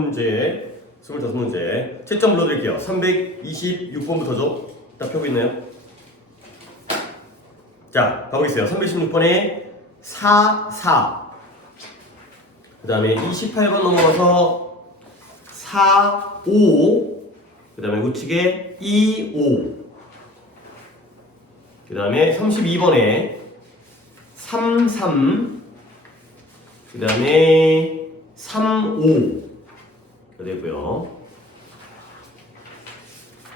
문제 25문제 채점 불러드릴게요. 326번부터죠. 다 펴고 있나요? 자, 가보겠어요. 316번에 4, 그 다음에 28번 넘어가서 4, 5, 그 다음에 우측에 2, 5, 그 다음에 32번에 3, 그 다음에 3, 5 되고요.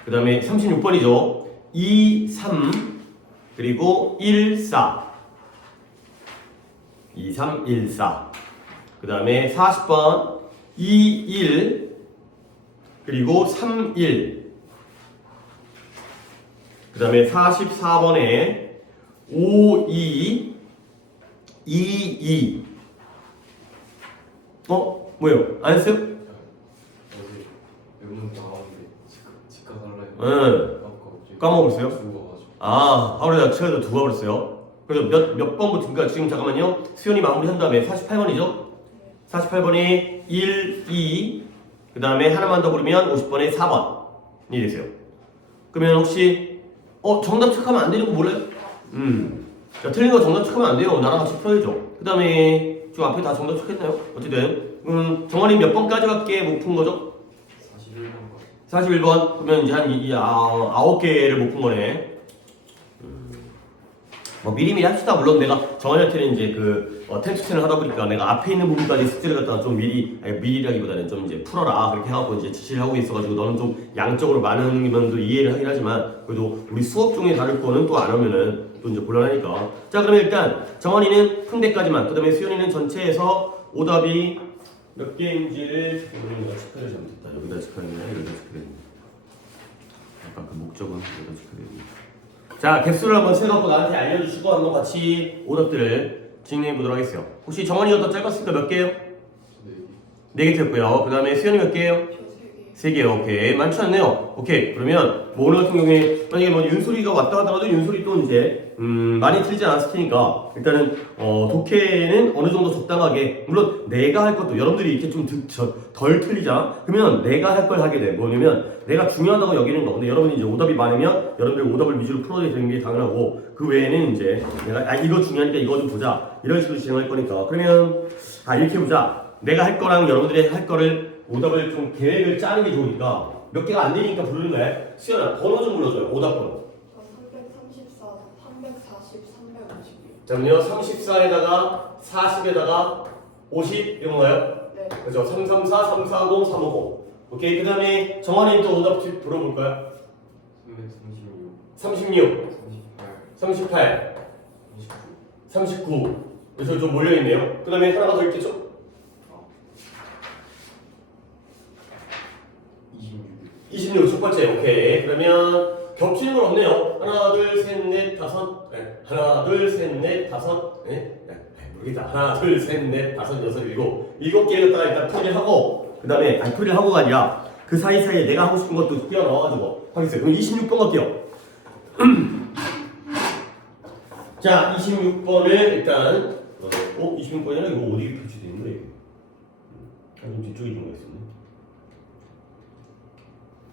그 다음에 36번이죠. 2, 3 그리고 1, 4 2, 3, 1, 4 그 다음에 40번 2, 1 그리고 3, 1 그 다음에 44번에 5, 2 2, 2 뭐요? 안 했어요? 어제 외국문 나왔는데 집가 달라 응. 까먹었어요? 죽어가지고. 하루에다 치워서 두고 가버렸어요. 그래서 몇 번부터인가 지금 잠깐만요. 수연이 마무리한 다음에 48번이죠? 48번이 1, 2, 그 다음에 하나만 더 고르면 50번에 4번이 되세요. 그러면 혹시 정답 체크하면 안 되는 거 몰라요? 자, 틀린 거 정답 체크하면 안 돼요. 나랑 같이 풀어야죠. 그 다음에 지금 앞에 다 정답 체크했나요? 어쨌든 정원이 몇 번까지밖에 못 푼 거죠? 41번 41번. 그러면 이제 한 9개를 못 푼 거네. 미리미리 합시다. 물론 내가 정원이한테는 이제 텐투텐을 하다 보니까 내가 앞에 있는 부분까지 숙제를 갖다가 좀 미리라기보다는 좀 이제 풀어라. 그렇게 해갖고 이제 지시를 하고 있어가지고 너는 좀 양적으로 많은 면도 이해를 하긴 하지만 그래도 우리 수업 중에 다룰 거는 또 안 오면은 또 이제 곤란하니까. 자, 그러면 일단 정원이는 푼 데까지만. 그 다음에 수연이는 전체에서 오답이 몇 개인지를 내가 체크를 잘못했다. 여기다 체크했나? 여기다 체크했나? 아까 그 목적은 여기다 체크했나? 자, 개수를 한번 세갖고 나한테 알려주시고 한번 같이 오답들을 진행해보도록 하겠어요. 혹시 정원이가 더 짧았으니까 몇 개예요? 4개 틀렸고요. 그 다음에 수연이 몇 개예요? 3개요. 오케이. 많지 않네요. 오케이. 그러면 오늘 같은 경우에 만약에 윤소리가 왔다 갔다 하도 윤소리 또 이제 많이 틀리지 않았을 테니까 일단은 독해는 어느 정도 적당하게, 물론 내가 할 것도 여러분들이 이렇게 좀 덜 틀리잖아. 그러면 내가 할 걸 하게 돼. 뭐냐면 내가 중요하다고 여기는 거. 근데 여러분이 이제 오답이 많으면 여러분들 오답을 위주로 풀어야 되는 게 당연하고, 그 외에는 이제 내가 이거 중요하니까 이거 좀 보자 이런 식으로 진행할 거니까. 그러면 이렇게 보자. 내가 할 거랑 여러분들이 할 거를 오답을 좀 계획을 짜는 게 좋으니까 몇 개가 안 되니까 부르는 거야. 수연아, 번호 좀 불러줘요. 오답 번호. 334, 340, 350이요. 잠깐만요. 34에다가 40에다가 50 이런 거요? 네. 그죠? 334, 340, 350. 오케이. 그 다음에 정환이 또 오답 물어볼까요? 36, 38, 39. 그래서 좀 몰려있네요. 그 다음에 하나가 더 있겠죠? 26 첫 번째. 오케이. 그러면 겹치는 건 없네요. 하나, 둘, 셋, 넷, 다섯. 네. 하나, 둘, 셋, 넷, 다섯. 네. 모르겠다. 하나, 둘, 셋, 넷, 다섯, 여섯, 일곱. 7개 갖다가 일단 풀이를 하고, 그 다음에 풀이를 하고가 아니라 그 사이사이에 내가 하고 싶은 것도 끼워 넣어가지고 하겠어요. 그럼 26번 갈게요. 자, 26번을 일단 26번이랑 이거 어디 표시되어 있는 거예요? 좀 뒤쪽에 좀 있었네.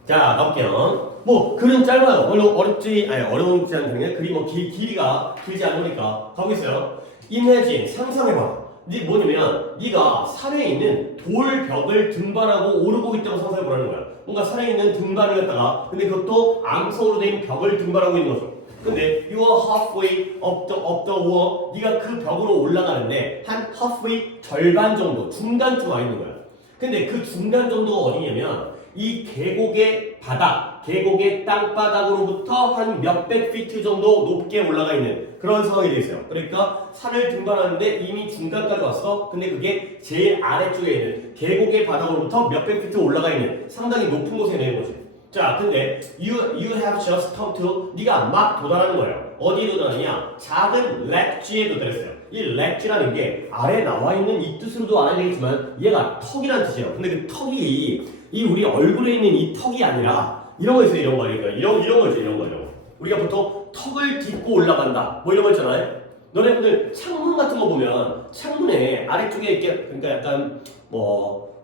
자, 가볼게요. 글은 짧아요. 별로 어렵지 않은 게 글이 길이가 길지 않으니까 가보겠어요. Imagine, 상상해봐. 뭐냐면 네가 산에 있는 돌벽을 등반하고 오르고 있다고 상상해보라는 거야. 뭔가 산에 있는 등반을 했다가 근데 그것도 암석으로 된 벽을 등반하고 있는 거죠. 근데 you are halfway up the wall. 네가 그 벽으로 올라가는데 한 halfway 절반 정도 중간쯤 와 있는 거야. 근데 그 중간 정도가 어디냐면 이 계곡의 바닥, 계곡의 땅바닥으로부터 한 몇백 피트 정도 높게 올라가 있는 그런 상황이 되어 있어요. 그러니까 산을 등반하는데 이미 중간까지 왔어. 근데 그게 제일 아래쪽에 있는 계곡의 바닥으로부터 몇백 피트 올라가 있는 상당히 높은 곳에 있는 거지. 자, 근데 you have just come to, 네가 막 도달하는 거예요. 어디에 도달하냐? 작은 렉지에 도달했어요. 이 렉지라는 게 아래 나와 있는 이 뜻으로도 알아야겠지만 얘가 턱이라는 뜻이에요. 근데 그 턱이 이 우리 얼굴에 있는 이 턱이 아니라 이런 거 있어요. 이런 거. 이런 거죠. 이런 거. 우리가 보통 턱을 딛고 올라간다. 이런 거 있잖아요. 너네들 창문 같은 거 보면 창문에 아래쪽에 이렇게 그러니까 약간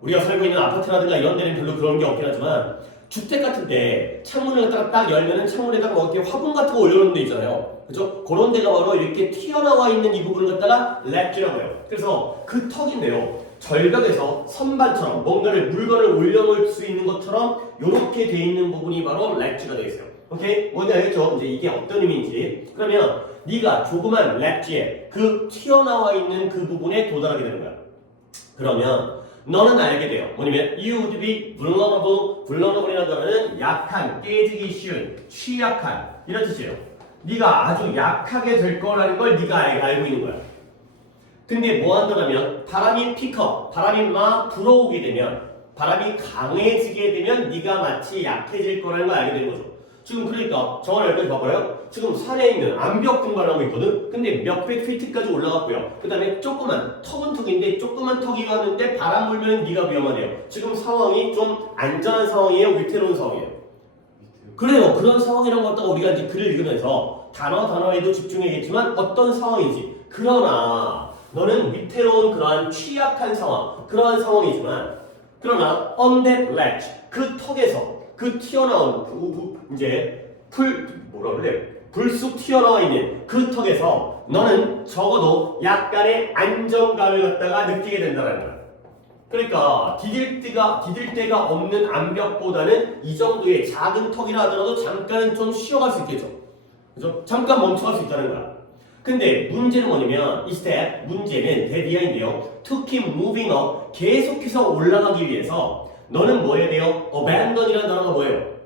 우리가 살고 있는 아파트라든가 이런 데는 별로 그런 게 없긴 하지만 주택 같은데 창문을 갖다가 딱 열면은 창문에다가 뭐 이렇게 화분 같은 거 올려놓는 데 있잖아요. 그죠? 그런 데가 바로 이렇게 튀어나와 있는 이 부분을 갖다가 랩지라고 해요. 그래서 그 턱인데요. 절벽에서 선반처럼 뭔가를 물건을 올려놓을 수 있는 것처럼 이렇게 돼 있는 부분이 바로 랩지가 되어 있어요. 오케이? 뭔지 알겠죠? 이제 이게 어떤 의미인지. 그러면 네가 조그만 랩지에 그 튀어나와 있는 그 부분에 도달하게 되는 거야. 그러면 너는 알게 돼요. 뭐냐면 you would be vulnerable. vulnerable이라는 단어는 약한, 깨지기 쉬운, 취약한 이런 뜻이에요. 네가 아주 약하게 될 거라는 걸 네가 알고 있는 거야. 근데 뭐 한다면 바람이 픽업, 바람이 막 불어오게 되면 바람이 강해지게 되면 네가 마치 약해질 거라는 걸 알게 되는 거죠. 지금 그러니까 정원 여기까지 봐봐요. 지금 산에 있는 암벽 등반하고 있거든. 근데 몇백 피트까지 올라갔고요. 그 다음에 조그만 턱은 턱인데 조그만 턱이 왔는데 바람 불면 네가 위험하대요. 지금 상황이 좀 안전한 상황이에요? 위태로운 상황이에요? 그래요. 그런 상황이라고 갖다가 우리가 이제 글을 읽으면서 단어에도 집중해야겠지만 어떤 상황인지. 그러나 너는 위태로운 그러한 취약한 상황, 그러한 상황이지만 그러나 on that ledge, 그 턱에서 그 튀어나온 이제 불쑥 튀어나와 있는 그 턱에서 너는 적어도 약간의 안정감을 갖다가 느끼게 된다는 거야. 그러니까 디딜 데가 없는 암벽보다는 이 정도의 작은 턱이라 하더라도 잠깐은 좀 쉬어갈 수 있겠죠. 그죠? 잠깐 멈춰갈 수 있다는 거야. 근데 문제는 뭐냐면 문제는 대비어인데요. To keep moving up, 계속해서 올라가기 위해서 너는 뭐 해야 돼요? abandon이라는 단어가 뭐예요?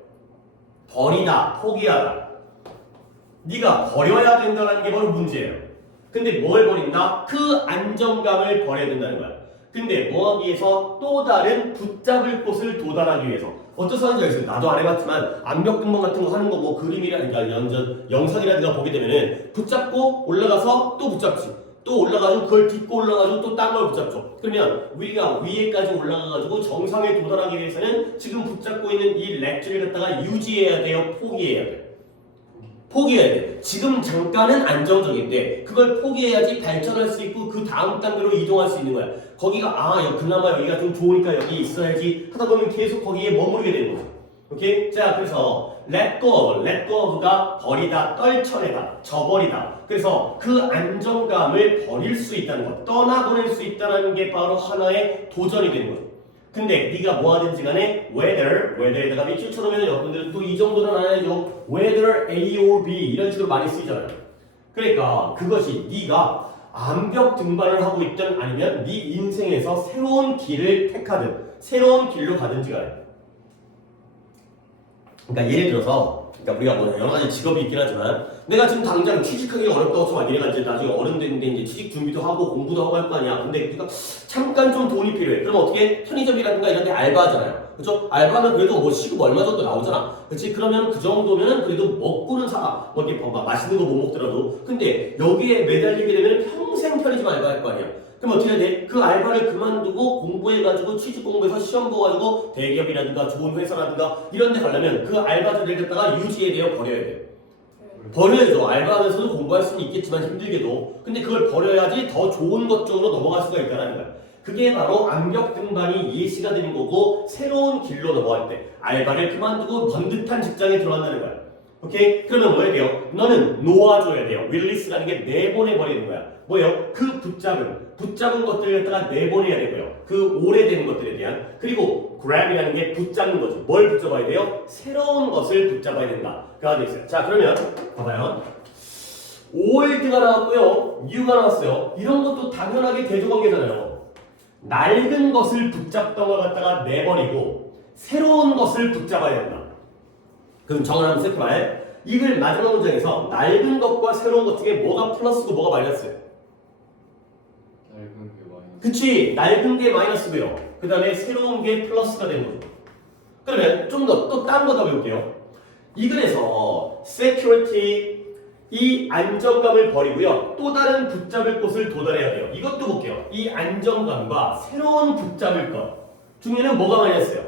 버리다, 포기하다. 네가 버려야 된다는 게 바로 문제예요. 근데 뭘 버린다? 그 안정감을 버려야 된다는 거야. 근데 뭐 하기 위해서? 또 다른 붙잡을 곳을 도달하기 위해서. 어떤 사람인지 알겠어요. 나도 안 해봤지만 암벽 등반 같은 거 하는 거 뭐 그림이라든가 영상이라든가 보게 되면은 붙잡고 올라가서 또 붙잡지. 또 올라가지고 그걸 딛고 올라가지고 또 딴 걸 붙잡죠. 그러면 우리가 위에까지 올라가가지고 정상에 도달하기 위해서는 지금 붙잡고 있는 이 렉지를 갖다가 유지해야 돼요? 포기해야 돼요? 포기해야 돼. 지금 잠깐은 안정적인데 그걸 포기해야지 발전할 수 있고 그 다음 단계로 이동할 수 있는 거야. 거기가 그나마 여기가 좀 좋으니까 여기 있어야지 하다 보면 계속 거기에 머무르게 되는 거죠. 오케이? 자, 그래서 let go of가 버리다, 떨쳐내다, 저버리다. 그래서 그 안정감을 버릴 수 있다는 것, 떠나보낼 수 있다는 게 바로 하나의 도전이 되는 거죠. 근데 네가 뭐 하든지 간에 whether에다가 밑줄 쳐놓으면 여러분들은 또 이 정도는 알아야죠. whether A or B 이런 식으로 많이 쓰이잖아요. 그러니까 그것이 네가 암벽 등반을 하고 있든 아니면 네 인생에서 새로운 길을 택하든 새로운 길로 가든지 간에. 그러니까 예를 들어서 우리가 뭐 여러 가지 직업이 있긴 하지만 내가 지금 당장 취직하기 어렵다고 쳐봐. 얘가 이제 나중에 어른 되는데 이제 취직 준비도 하고 공부도 하고 할 거 아니야. 근데 우리가 잠깐 좀 돈이 필요해. 그럼 어떻게 편의점이라든가 이런 데 알바하잖아요. 그렇죠? 알바는 그래도 뭐 시급 얼마 정도 나오잖아. 그렇지? 그러면 그 정도면은 그래도 먹고는 살아. 뭐 이렇게 맛있는 거 못 먹더라도. 근데 여기에 매달리게 되면 평생 편의점 알바할 거 아니야. 그럼 어떻게 해야 돼? 그 알바를 그만두고 공부해가지고 취직 공부해서 시험 보가지고 대기업이라든가 좋은 회사라든가 이런 데 가려면 그 알바들을 갖다가 유지해야 돼요? 버려야 돼요? 버려야죠. 알바하면서도 공부할 수는 있겠지만 힘들게도. 근데 그걸 버려야지 더 좋은 것 쪽으로 넘어갈 수가 있다는 거야. 그게 바로 암벽 등반이 예시가 되는 거고 새로운 길로 넘어갈 때 알바를 그만두고 번듯한 직장에 들어간다는 거야. 오케이? 그러면 뭐 해야 돼요? 너는 놓아줘야 돼요. 릴리스라는 게 내보내버리는 거야. 뭐예요? 그 붙잡은 것들을 갖다가 내보내야 되고요. 그 오래된 것들에 대한. 그리고 grab이라는 게 붙잡는 거죠. 뭘 붙잡아야 돼요? 새로운 것을 붙잡아야 된다. 가 되어 있어요. 자, 그러면 봐봐요. old가 나왔고요. new가 나왔어요. 이런 것도 당연하게 대조관계잖아요. 낡은 것을 붙잡던 걸 갖다가 내버리고 새로운 것을 붙잡아야 된다. 그럼 정을 한번 살펴봐요. 이걸 마지막 문장에서 낡은 것과 새로운 것 중에 뭐가 플러스고 뭐가 마이너스예요? 낡은 게 마이너스. 그치, 낡은 게 마이너스고요. 그 다음에 새로운 게 플러스가 되는 거죠. 그러면 좀 더 또 다른 거 더 배울게요. 이 글에서 security, 이 안정감을 버리고요. 또 다른 붙잡을 곳을 도달해야 돼요. 이것도 볼게요. 이 안정감과 새로운 붙잡을 것 중에는 뭐가 마이너스예요?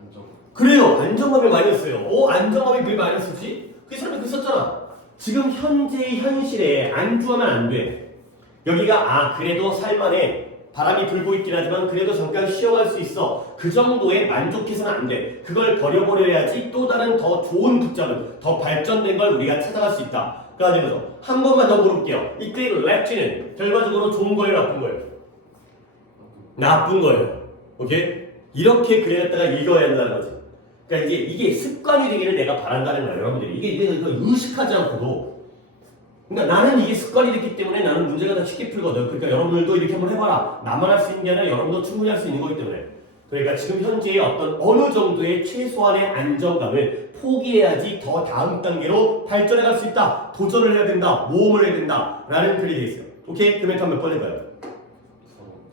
안정. 그래요. 안정감이 마이너스예요. 안정감이 왜 마이너스지? 그 사람이 그 썼잖아. 지금 현재의 현실에 안주하면 안 돼. 여기가 그래도 살만해. 바람이 불고 있긴 하지만 그래도 잠깐 쉬어갈 수 있어. 그 정도에 만족해서는 안 돼. 그걸 버려버려야지 또 다른 더 좋은 붙잡은, 더 발전된 걸 우리가 찾아갈 수 있다. 그래가지고 한 번만 더 물어볼게요. 이때 랩지는 결과적으로 좋은 거예요, 나쁜 거예요? 나쁜 거예요. 오케이? 이렇게 그래놨다가 읽어야 한다는 거지. 그러니까 이게 습관이 되기를 내가 바란다는 거예요, 여러분들이. 이게 내가 의식하지 않고도. 그러니까 나는 이게 습관이 됐기 때문에 나는 문제가 더 쉽게 풀거든. 그러니까 여러분들도 이렇게 한번 해봐라. 나만 할 수 있는 게 아니라 여러분도 충분히 할 수 있는 거기 때문에. 그러니까 지금 현재의 어떤 어느 정도의 최소한의 안정감을 포기해야지 더 다음 단계로 발전해 갈 수 있다. 도전을 해야 된다. 모험을 해야 된다. 라는 글이 되어 있어요. 오케이? 그 멘트 한 몇 번 해봐요.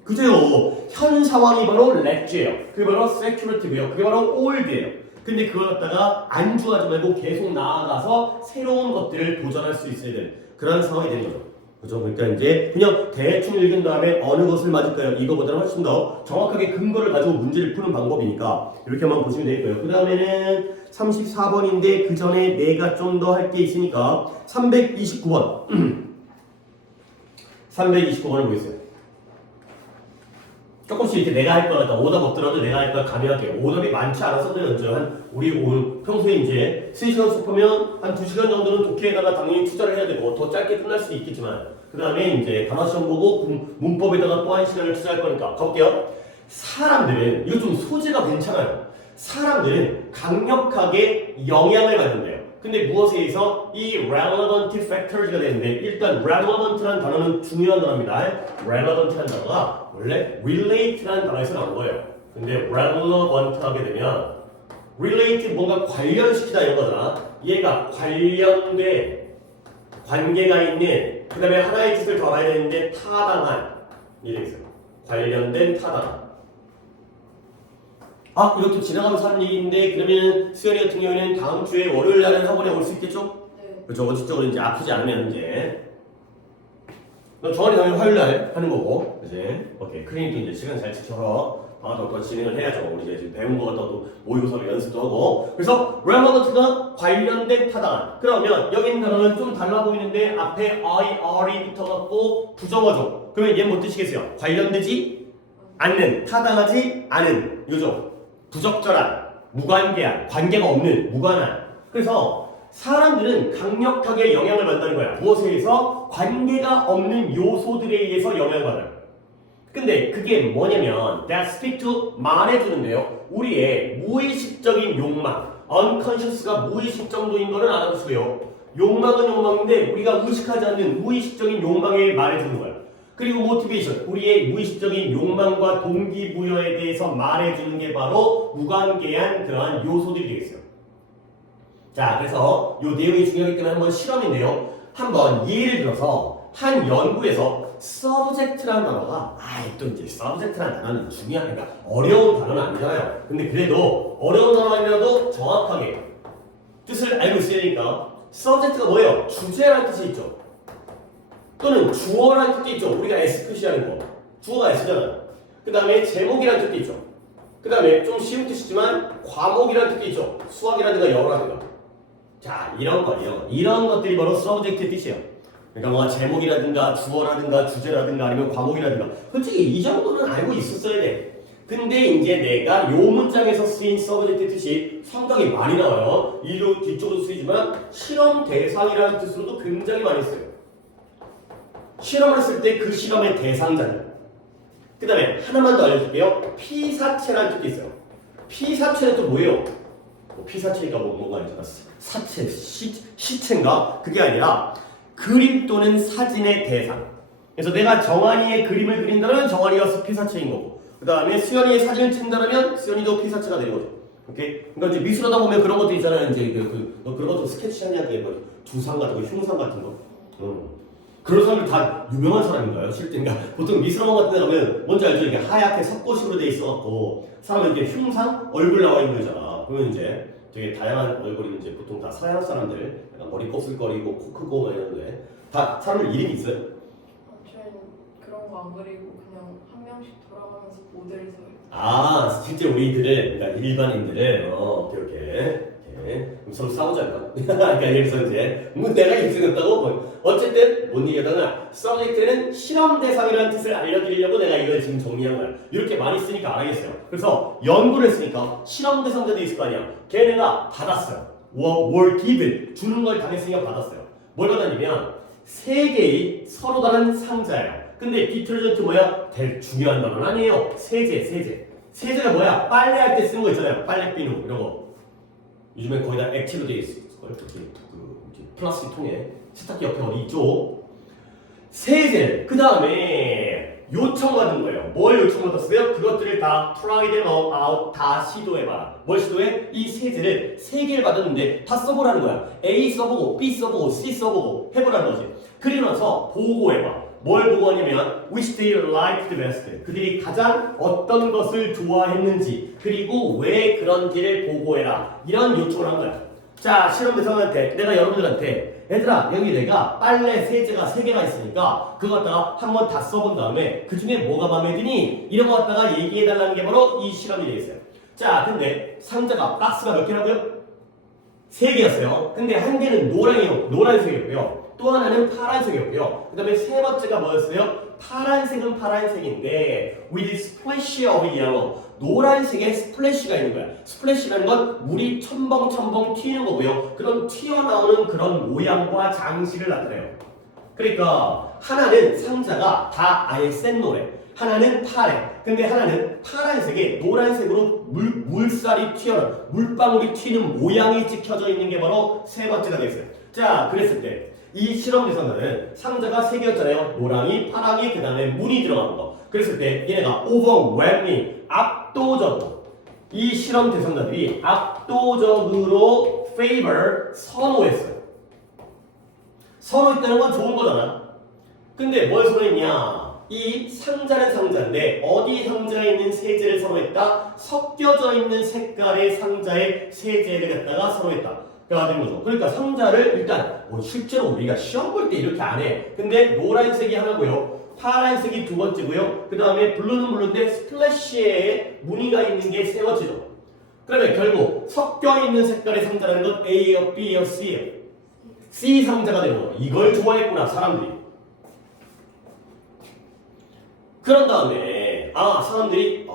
그죠? 현 상황이 바로 렉지예요. 그게 바로 세큐리티고요. 그게 바로 올드예요. 근데 그걸 갖다가 안주하지 말고 계속 나아가서 새로운 것들을 도전할 수 있어야 되는 그런 상황이 되는 거죠. 그죠? 그러니까 이제 그냥 대충 읽은 다음에 어느 것을 맞을까요? 이거보다는 훨씬 더 정확하게 근거를 가지고 문제를 푸는 방법이니까 이렇게 한번 보시면 되겠고요. 그 다음에는 34번인데 그 전에 내가 좀 더 할 게 있으니까 329번 329번을 보겠어요. 조금씩 이렇게 내가 할 거니까 오답 없더라도 내가 할 걸 가능할게요. 오답이 많지 않아서 그래요. 우리 오늘 평소에 이제 3시간 수업하면 한 2시간 정도는 독해에다가 당연히 투자를 해야 되고 더 짧게 끝날 수도 있겠지만 그 다음에 이제 단어시험 보고 문법에다가 또 1시간을 투자할 거니까 가볼게요. 사람들은 이거 좀 소재가 괜찮아요. 사람들은 강력하게 영향을 받는데요. 근데 무엇에 의해서 이 relevant factors가 되는데 일단 relevant라는 단어는 중요한 단어입니다. relevant라는 단어가 원래 relate라는 단어에서 나온 거예요. 근데 relevant 하게 되면 relate 뭔가 관련시키다 이런 거잖아. 얘가 관련돼 관계가 있는 그 다음에 하나의 뜻을 더 알아야 되는데 타당한 이렇게 있어요. 관련된 타당한. 아, 이것도 지나가면서 하는 얘기인데 그러면 수연이 같은 경우에는 다음 주에 월요일 날은 학원에 올 수 있겠죠? 네. 그렇죠. 원칙적으로 이제 아프지 않으면 이제 정원이 당연히 화요일 날 하는 거고 이제 오케이. 클리닉도 이제 시간 잘 지켜서 더 진행을 해야죠. 우리 이제 지금 배운 거 갖다 또 모의고사로 연습도 하고 그래서 relevant가 관련된 타당한 그러면 여기 있는 단어는 좀 달라 보이는데 앞에 IR이 붙어갖고 부정어죠. 그러면 얘 뭐 뜻이겠어요? 관련되지 않는, 타당하지 않은 이거죠. 부적절한, 무관계한, 관계가 없는, 무관한. 그래서 사람들은 강력하게 영향을 받는다는 거야. 무엇에 의해서? 관계가 없는 요소들에 의해서 영향을 받아요. 근데 그게 뭐냐면 that speak to 말해주는데요. 우리의 무의식적인 욕망, unconscious가 무의식 정도인 거는 알아두시고요. 욕망은 욕망인데 우리가 의식하지 않는 무의식적인 욕망에 말해주는 거예요. 그리고 모티베이션, 우리의 무의식적인 욕망과 동기부여에 대해서 말해주는 게 바로 무관계한 그러한 요소들이 되겠어요. 자, 그래서 이 내용이 중요하기 때문에 한번 실험인데요. 한번 예를 들어서 한 연구에서 subject라는 단어가 또 이제 subject라는 단어는 중요하니까 어려운 단어는 아니잖아요. 근데 그래도 어려운 단어 아니라도 정확하게 뜻을 알고 있어야 되니까 subject가 뭐예요? 주제라는 뜻이 있죠. 또는 주어라는 뜻도 있죠. 우리가 S 표시하는 거. 주어가 S잖아요. 그 다음에 제목이라는 뜻도 있죠. 그 다음에 좀 쉬운 뜻이지만 과목이라는 뜻도 있죠. 수학이라든가 영어라든가. 자, 이런 것들이 바로 subject의 뜻이에요. 그러니까 뭔가 제목이라든가 주어라든가 주제라든가 아니면 과목이라든가 솔직히 이 정도는 알고 있었어야 돼. 근데 이제 내가 요 문장에서 쓰인 subject의 뜻이 상당히 많이 나와요. 이로 뒤쪽으로 쓰이지만 실험 대상이라는 뜻으로도 굉장히 많이 써요. 실험을 했을 때 그 실험의 대상자는 그 다음에 하나만 더 알려줄게요. 피사체라는 뜻도 있어요. 피사체는 또 뭐예요? 피사체가 뭔가 아니잖아. 사체, 시체인가? 그게 아니라 그림 또는 사진의 대상. 그래서 내가 정한이의 그림을 그린다면 정한이가 피사체인 거고 그 다음에 수연이의 사진을 찍는다면 수연이도 피사체가 되는 거죠. 오케이? 그러니까 이제 미술하다 보면 그런 것도 있잖아요. 이제 너 그런 것도 스케치 하냐? 뭐 두상 같은 거, 흉상 같은 거. 그런 사람들 다 유명한 사람인가요? 실제인가? 보통 미술학원 같은 데 가면 뭔지 알죠? 이게 하얗게 석고식으로 돼 있어갖고 사람은 이렇게 흉상? 얼굴 나와 있는 거잖아. 그러면 이제 되게 다양한 얼굴이 이제 보통 다 서양 사람들 약간 머리 곱슬거리고 코 크고 막 이런데 다 사람들 이름이 있어요? 저희는 그런 거 안 그리고 그냥 한 명씩 돌아가면서 모델 서요. 아, 실제 우리들을 그러니까 일반인들을 이렇게 네. 그럼 서로 싸우잖아. 그러니까 여기서 이제 뭐 내가 인생했다고 뭐. 어쨌든 뭔 얘기하다가 subject는 실험 대상이라는 뜻을 알려드리려고 내가 이걸 지금 정리한 거야. 이렇게 많이 쓰니까 알아야겠어요. 그래서 연구를 했으니까 실험 대상자들이 있을 거 아니야. 걔네가 받았어요. were given 주는 걸 당했으니까 받았어요. 뭘 받았냐면 세 개의 서로 다른 상자예요. 근데 디터전트 뭐야? 제일 중요한 단어는 아니에요. 세제. 세제가 뭐야? 빨래할 때 쓰는 거 있잖아요. 빨래 비누 이런 거. 요즘에 거의 다 액체로 되어 있을걸. 그 플라스틱 통에 세탁기 옆에 어디 있죠? 세제. 그 다음에 요청받은 거예요. 뭘 요청받았어요? 그것들을 다 try them out. 다 시도해봐라. 뭘 시도해? 이 세제를 세 개를 받았는데 다 써보라는 거야. A 써보고 B 써보고 C 써보고 해보라는 거지. 그리고 나서 보고해봐. 뭘 보고하냐면 which they liked best. 그들이 가장 어떤 것을 좋아했는지 그리고 왜 그런지를 보고해라. 이런 요청을 한 거야. 자, 실험 대상한테 내가 여러분들한테 얘들아 여기 내가 빨래 세제가 3개가 있으니까 그거 갖다가 한번 다 써본 다음에 그 중에 뭐가 마음에 드니? 이런 거 갖다가 얘기해달라는 게 바로 이 실험이 되겠어요. 자, 근데 상자가 박스가 몇 개라고요? 3개였어요. 근데 한 개는 노란색이었고요. 또 하나는 파란색이었고요. 그 다음에 세 번째가 뭐였어요? 파란색은 파란색인데 with splash of yellow. 노란색에 스플래시가 있는 거야. 스플래시라는 건 물이 첨벙첨벙 튀는 거고요. 그런 튀어나오는 그런 모양과 장식을 나타내요. 그러니까 하나는 상자가 다 아예 센 노래, 하나는 파래. 근데 하나는 파란색에 노란색으로 물살이 튀어나온 물방울이 튀는 모양이 찍혀져 있는 게 바로 세 번째가 되겠어요. 자, 그랬을 때 이 실험 대상자는 상자가 3개였잖아요. 노랑이, 파랑이, 그 다음에 물이 들어가는 거. 그랬을 때 얘네가 overwhelming, 압도적으로 이 실험 대상자들이 압도적으로 favor, 선호했어요. 선호했다는 건 좋은 거잖아. 근데 뭘 선호했냐? 이 상자는 상자인데 어디 상자에 있는 세제를 선호했다? 섞여져 있는 색깔의 상자의 세제를 갖다가 선호했다. 가 된 거죠. 그러니까 상자를 일단 실제로 우리가 시험 볼 때 이렇게 안 해. 근데 노란색이 하나고요. 파란색이 두 번째고요. 그 다음에 블루는 블루인데 스플래시에 무늬가 있는 게 세 번째죠. 그러면 결국 섞여 있는 색깔의 상자라는 건 A예요, B예요, C예요. C 상자가 되는 거예요. 이걸 좋아했구나 사람들이. 그런 다음에 사람들이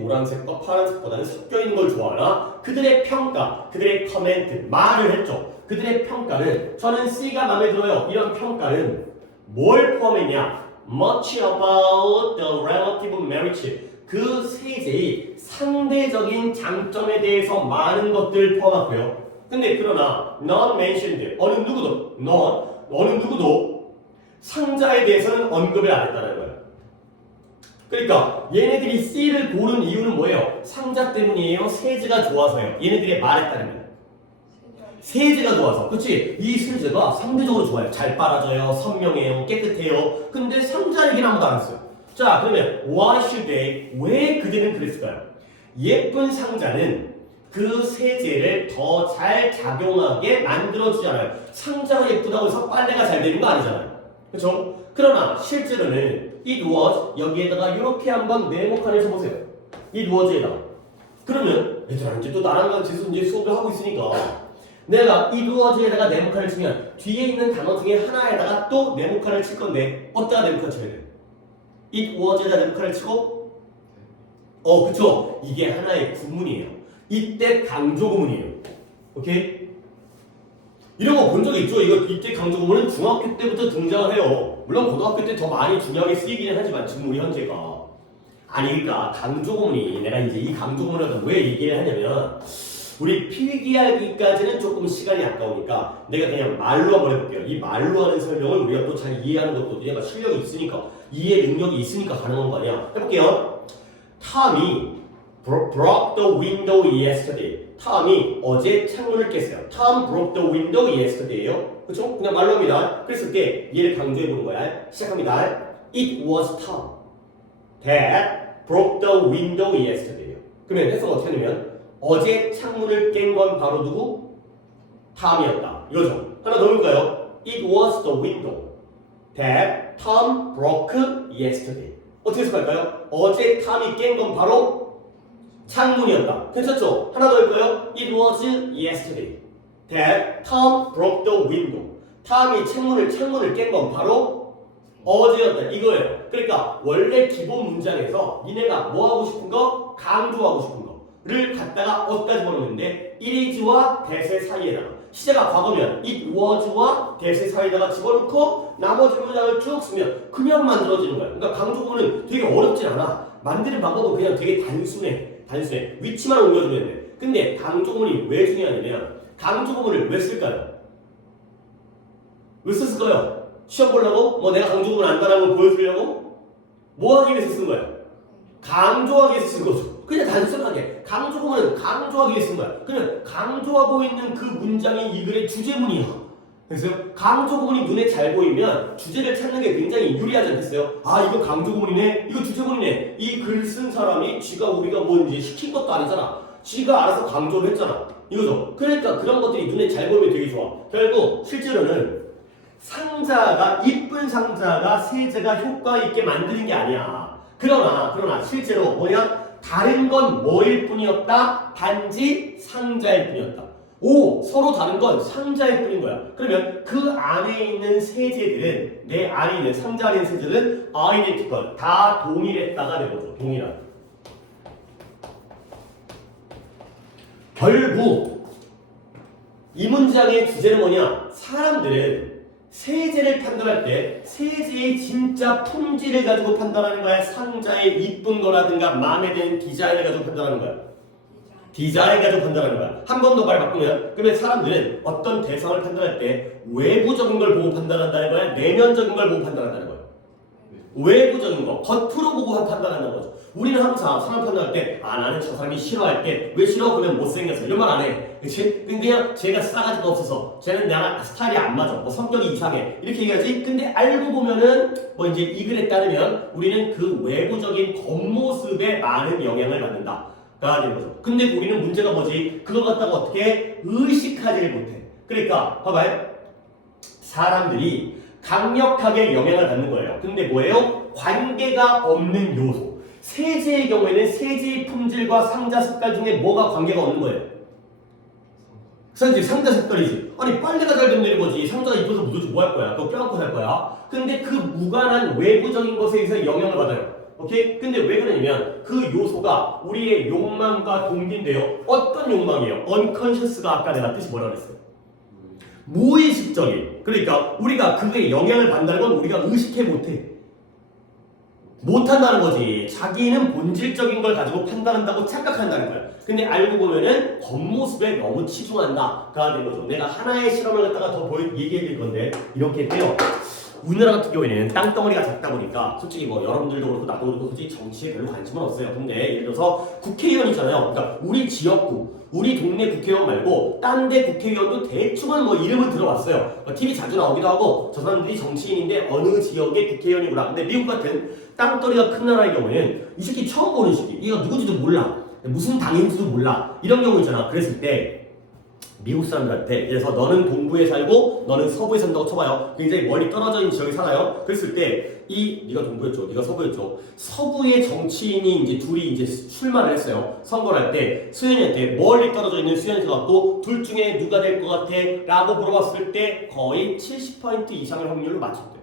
노란색과 파란색보다는 섞여있는 걸 좋아하나? 그들의 평가, 그들의 커멘트, 말을 했죠. 그들의 평가는 저는 C가 마음에 들어요. 이런 평가는 뭘 포함했냐? Much about the relative merits. 그 세제의 상대적인 장점에 대해서 많은 것들을 포함하고요. 근데 그러나 not mentioned, 어느 누구도 상자에 대해서는 언급을 안 했다는 거예요. 그러니까 얘네들이 C를 고른 이유는 뭐예요? 상자 때문이에요? 세제가 좋아서요? 얘네들이 말했다는 거예요. 세제가 좋아서. 그치? 이 세제가 상대적으로 좋아요. 잘 빨아져요. 선명해요. 깨끗해요. 근데 상자 얘기는 아무도 안 했어요. 자, 그러면 why should they? 왜 그들은 그랬을까요? 예쁜 상자는 그 세제를 더 잘 작용하게 만들어주잖아요. 상자가 예쁘다고 해서 빨래가 잘 되는 거 아니잖아요. 그렇죠? 그러나 실제로는 it was 여기에다가 이렇게 한번 네모칸을 쳐보세요. it was에다가. 그러면 얘들아 이제 또 나랑 같이 이제 수업을 하고 있으니까 내가 it was에다가 네모칸을 치면 뒤에 있는 단어 중에 하나에다가 또 네모칸을 칠 건데 어디다가 네모칸 쳐야 돼? it was에다 네모칸을 치고 그쵸? 이게 하나의 구문이에요. 이때 강조 구문이에요. 오케이? 이런 거 본 적 있죠? 이때 강조 구문은 중학교 때부터 등장을 해요. 물론 고등학교 때 더 많이 중요하게 쓰이기는 하지만 지금 우리 현재가 그러니까 강조 구문이 내가 이제 이 강조 구문을 왜 얘기를 하냐면 우리 필기하기까지는 조금 시간이 아까우니까 내가 그냥 말로 한번 해볼게요. 이 말로 하는 설명을 우리가 또 잘 이해하는 것도 내가 실력이 있으니까 이해 능력이 있으니까 가능한 거 아니야. 해볼게요. Tommy broke the window yesterday. 톰이 어제 창문을 깼어요. Tom broke the window yesterday예요. 그렇죠? 그냥 말로 합니다. 그랬을 때 얘를 강조해보는 거야. 시작합니다. It was Tom that broke the window yesterday. 그러면 해석을 어떻게 하냐면 어제 창문을 깬 건 바로 누구? 톰이었다. 이거죠. 하나 더 해볼까요? It was the window that Tom broke yesterday. 어떻게 해석할까요? 어제 톰이 깬 건 바로 창문이었다. 괜찮죠? 하나 더 할까요? It was yesterday that Tom broke the window. 탐이 창문을 깬 건 바로 어제였다. 이거예요. 그러니까 원래 기본 문장에서 니네가 뭐 하고 싶은 거? 강조하고 싶은 거를 갖다가 어디까지 집어넣는데 it is와 that의 사이에다가 시제가 과거면 it was와 that의 사이에다가 집어넣고 나머지 문장을 쭉 쓰면 그냥 만들어지는 거야. 그러니까 강조구문은 되게 어렵진 않아. 만드는 방법은 그냥 되게 단순해. 위치만 옮겨주면 돼. 근데 강조구문이 왜 중요하냐면 강조구문을 왜 쓸까요? 왜 썼을까요? 시험 보려고? 뭐 내가 강조구문 안다는 걸 보여주려고? 뭐 하기 위해서 쓴 거야? 강조하기 위해서 쓴 거죠. 그냥 단순하게 강조구문은 강조하기 위해서 쓴 거야. 그러면 강조하고 있는 그 문장이 이 글의 주제문이야. 그래서 강조구문이 눈에 잘 보이면 주제를 찾는 게 굉장히 유리하지 않겠어요? 아 이거 강조구문이네, 이거 주제문이네. 이 글 쓴 사람이 쥐가 우리가 뭐 이제 시킨 것도 아니잖아. 쥐가 알아서 강조를 했잖아. 이거죠. 그러니까 그런 것들이 눈에 잘 보이면 되게 좋아. 결국 실제로는 상자가 이쁜 상자가 세제가 효과 있게 만드는 게 아니야. 그러나 실제로 뭐냐? 다른 건 뭐일 뿐이었다? 단지 상자일 뿐이었다. 오, 서로 다른 건 상자일 뿐인 거야. 그러면 그 안에 있는 세제들은 내 안에 있는 상자 안에 있는 세제들은 identical, 다 동일했다가 된 거죠. 동일한. 결국 이 문장의 주제는 뭐냐? 사람들은 세제를 판단할 때 세제의 진짜 품질을 가지고 판단하는 거야? 상자의 이쁜 거라든가 마음에 드는 디자인을 가지고 판단하는 거야? 디자인 가지고 판단하는 거야. 한 번 더 말 바꾸면 그러면 사람들은 어떤 대상을 판단할 때 외부적인 걸 보고 판단한다는 거야? 내면적인 걸 보고 판단한다는 거야? 외부적인 거, 겉으로 보고 판단한다는 거죠. 우리는 항상 사람 판단할 때 나는 저 사람이 싫어할 때 왜 싫어? 그러면 못생겼어. 이런 말 안 해. 그치? 근데 제가 싸가지가 없어서 쟤는 나랑 스타일이 안 맞아. 뭐 성격이 이상해. 이렇게 얘기하지? 근데 알고 보면은 뭐 이제 이 글에 따르면 우리는 그 외부적인 겉모습에 많은 영향을 받는다. 가 되는 거죠. 근데 우리는 문제가 뭐지? 그걸 갖다가 어떻게 의식하지를 못해. 그러니까 봐봐요. 사람들이 강력하게 영향을 받는 거예요. 근데 뭐예요? 관계가 없는 요소. 세제의 경우에는 세제의 품질과 상자 색깔 중에 뭐가 관계가 없는 거예요? 상자 색깔이지. 아니 빨래가 잘 되면 되는 거지. 상자가 이뻐서 묻어서 뭐 할 거야? 그거 껴안고 살 거야. 근데 그 무관한 외부적인 것에 의해서 영향을 받아요. 오케이? 근데 왜 그러냐면 그 요소가 우리의 욕망과 동기인데요. 어떤 욕망이에요? unconscious가 아까 내가 뜻이 뭐라 그랬어요? 무의식적인. 그러니까 우리가 그게 영향을 받는다는 건 우리가 의식해 못한다는 거지. 자기는 본질적인 걸 가지고 판단한다고 착각한다는 거야. 근데 알고 보면은 겉모습에 너무 치중한다가 된 거죠. 내가 하나의 실험을 갖다가 더 얘기해 드릴 건데 이렇게 돼요. 우리나라 같은 경우에는 땅덩어리가 작다 보니까 솔직히 뭐 여러분들도 그렇고 나도 그렇고 솔직히 정치에 별로 관심은 없어요. 근데 예를 들어서 국회의원이잖아요. 그러니까 우리 지역구, 우리 동네 국회의원 말고 딴 데 국회의원도 대충은 뭐 이름은 들어봤어요. TV 자주 나오기도 하고 저 사람들이 정치인인데 어느 지역의 국회의원이구나. 근데 미국 같은 땅덩어리가 큰 나라의 경우에는 이 새끼 처음 보는 새끼. 이거 누군지도 몰라. 무슨 당인지도 몰라. 이런 경우 있잖아. 그랬을 때 미국 사람들한테 그래서 너는 동부에 살고 너는 서부에 산다고 쳐봐요. 굉장히 멀리 떨어져 있는 지역에 살아요. 그랬을 때 네가 동부였죠, 네가 서부였죠. 서부의 정치인이 이제 둘이 이제 출마를 했어요. 선거를 할 때 수현이한테 멀리 떨어져 있는 수현이한테 갖고 둘 중에 누가 될 것 같아?라고 물어봤을 때 거의 70% 이상의 확률로 맞췄대요.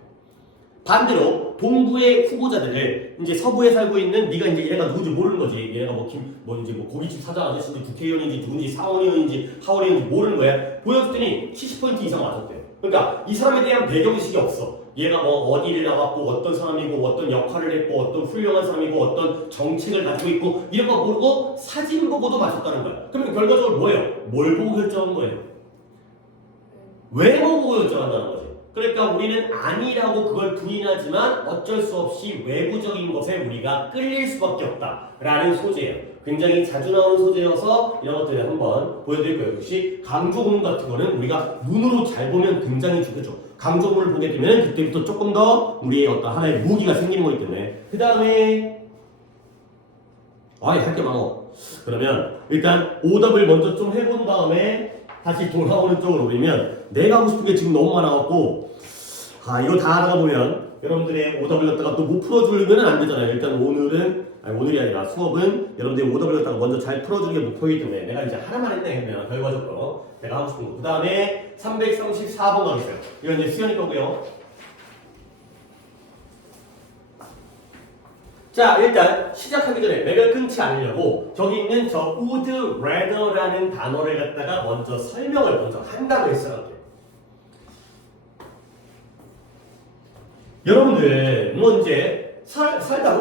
반대로 동부의 후보자들을 이제 서부에 살고 있는 네가 이제 얘가 누군지 모르는 거지. 얘가 뭐 고깃집 사장 아저씨인지 국회의원인지 누군지 사원의원인지 하원의원인지 모르는 거야. 보여줬더니 70% 이상 맞았대. 그러니까 이 사람에 대한 배경의식이 없어. 얘가 뭐 어디를 나왔고 어떤 사람이고 어떤 역할을 했고 어떤 훌륭한 사람이고 어떤 정책을 가지고 있고 이런 거 모르고 사진 보고도 맞췄다는 거야. 그러면 결과적으로 뭐예요? 뭘 보고 결정한 거예요? 외모 보고 결정한다는 거지. 그러니까 우리는 아니라고 그걸 부인하지만 어쩔 수 없이 외부적인 것에 우리가 끌릴 수밖에 없다라는 소재예요. 굉장히 자주 나오는 소재여서 이런 것들을 한번 보여드릴 거예요. 역시 강조문 같은 거는 우리가 눈으로 잘 보면 굉장히 좋겠죠. 강조문을 보게 되면 그때부터 조금 더 우리의 어떤 하나의 무기가 생기는 거기 때문에 그 다음에 할 게 많어. 그러면 일단 오답을 먼저 좀 해본 다음에 다시 돌아오는 쪽으로 오면 내가 하고 싶은 게 지금 너무 많아갖고 이거 다 하다가 보면 여러분들의 오답을 갖다가 또 못 풀어주려면 안 되잖아요. 일단 오늘은 아니, 오늘이 아니라 수업은 여러분들이 오답을 갖다가 먼저 잘 풀어주는 게 목표이기 때문에 내가 이제 하나만 했네 그러면 결과적으로 내가 하고 싶은 거. 그 다음에 334번 가겠어요. 이건 이제 수연이 거고요. 자, 일단 시작하기 전에 맥을 끊지 않으려고 저기 있는 저 would rather라는 단어를 갖다가 먼저 설명을 먼저 한다고 했어요. 여러분들 뭐 이제 살다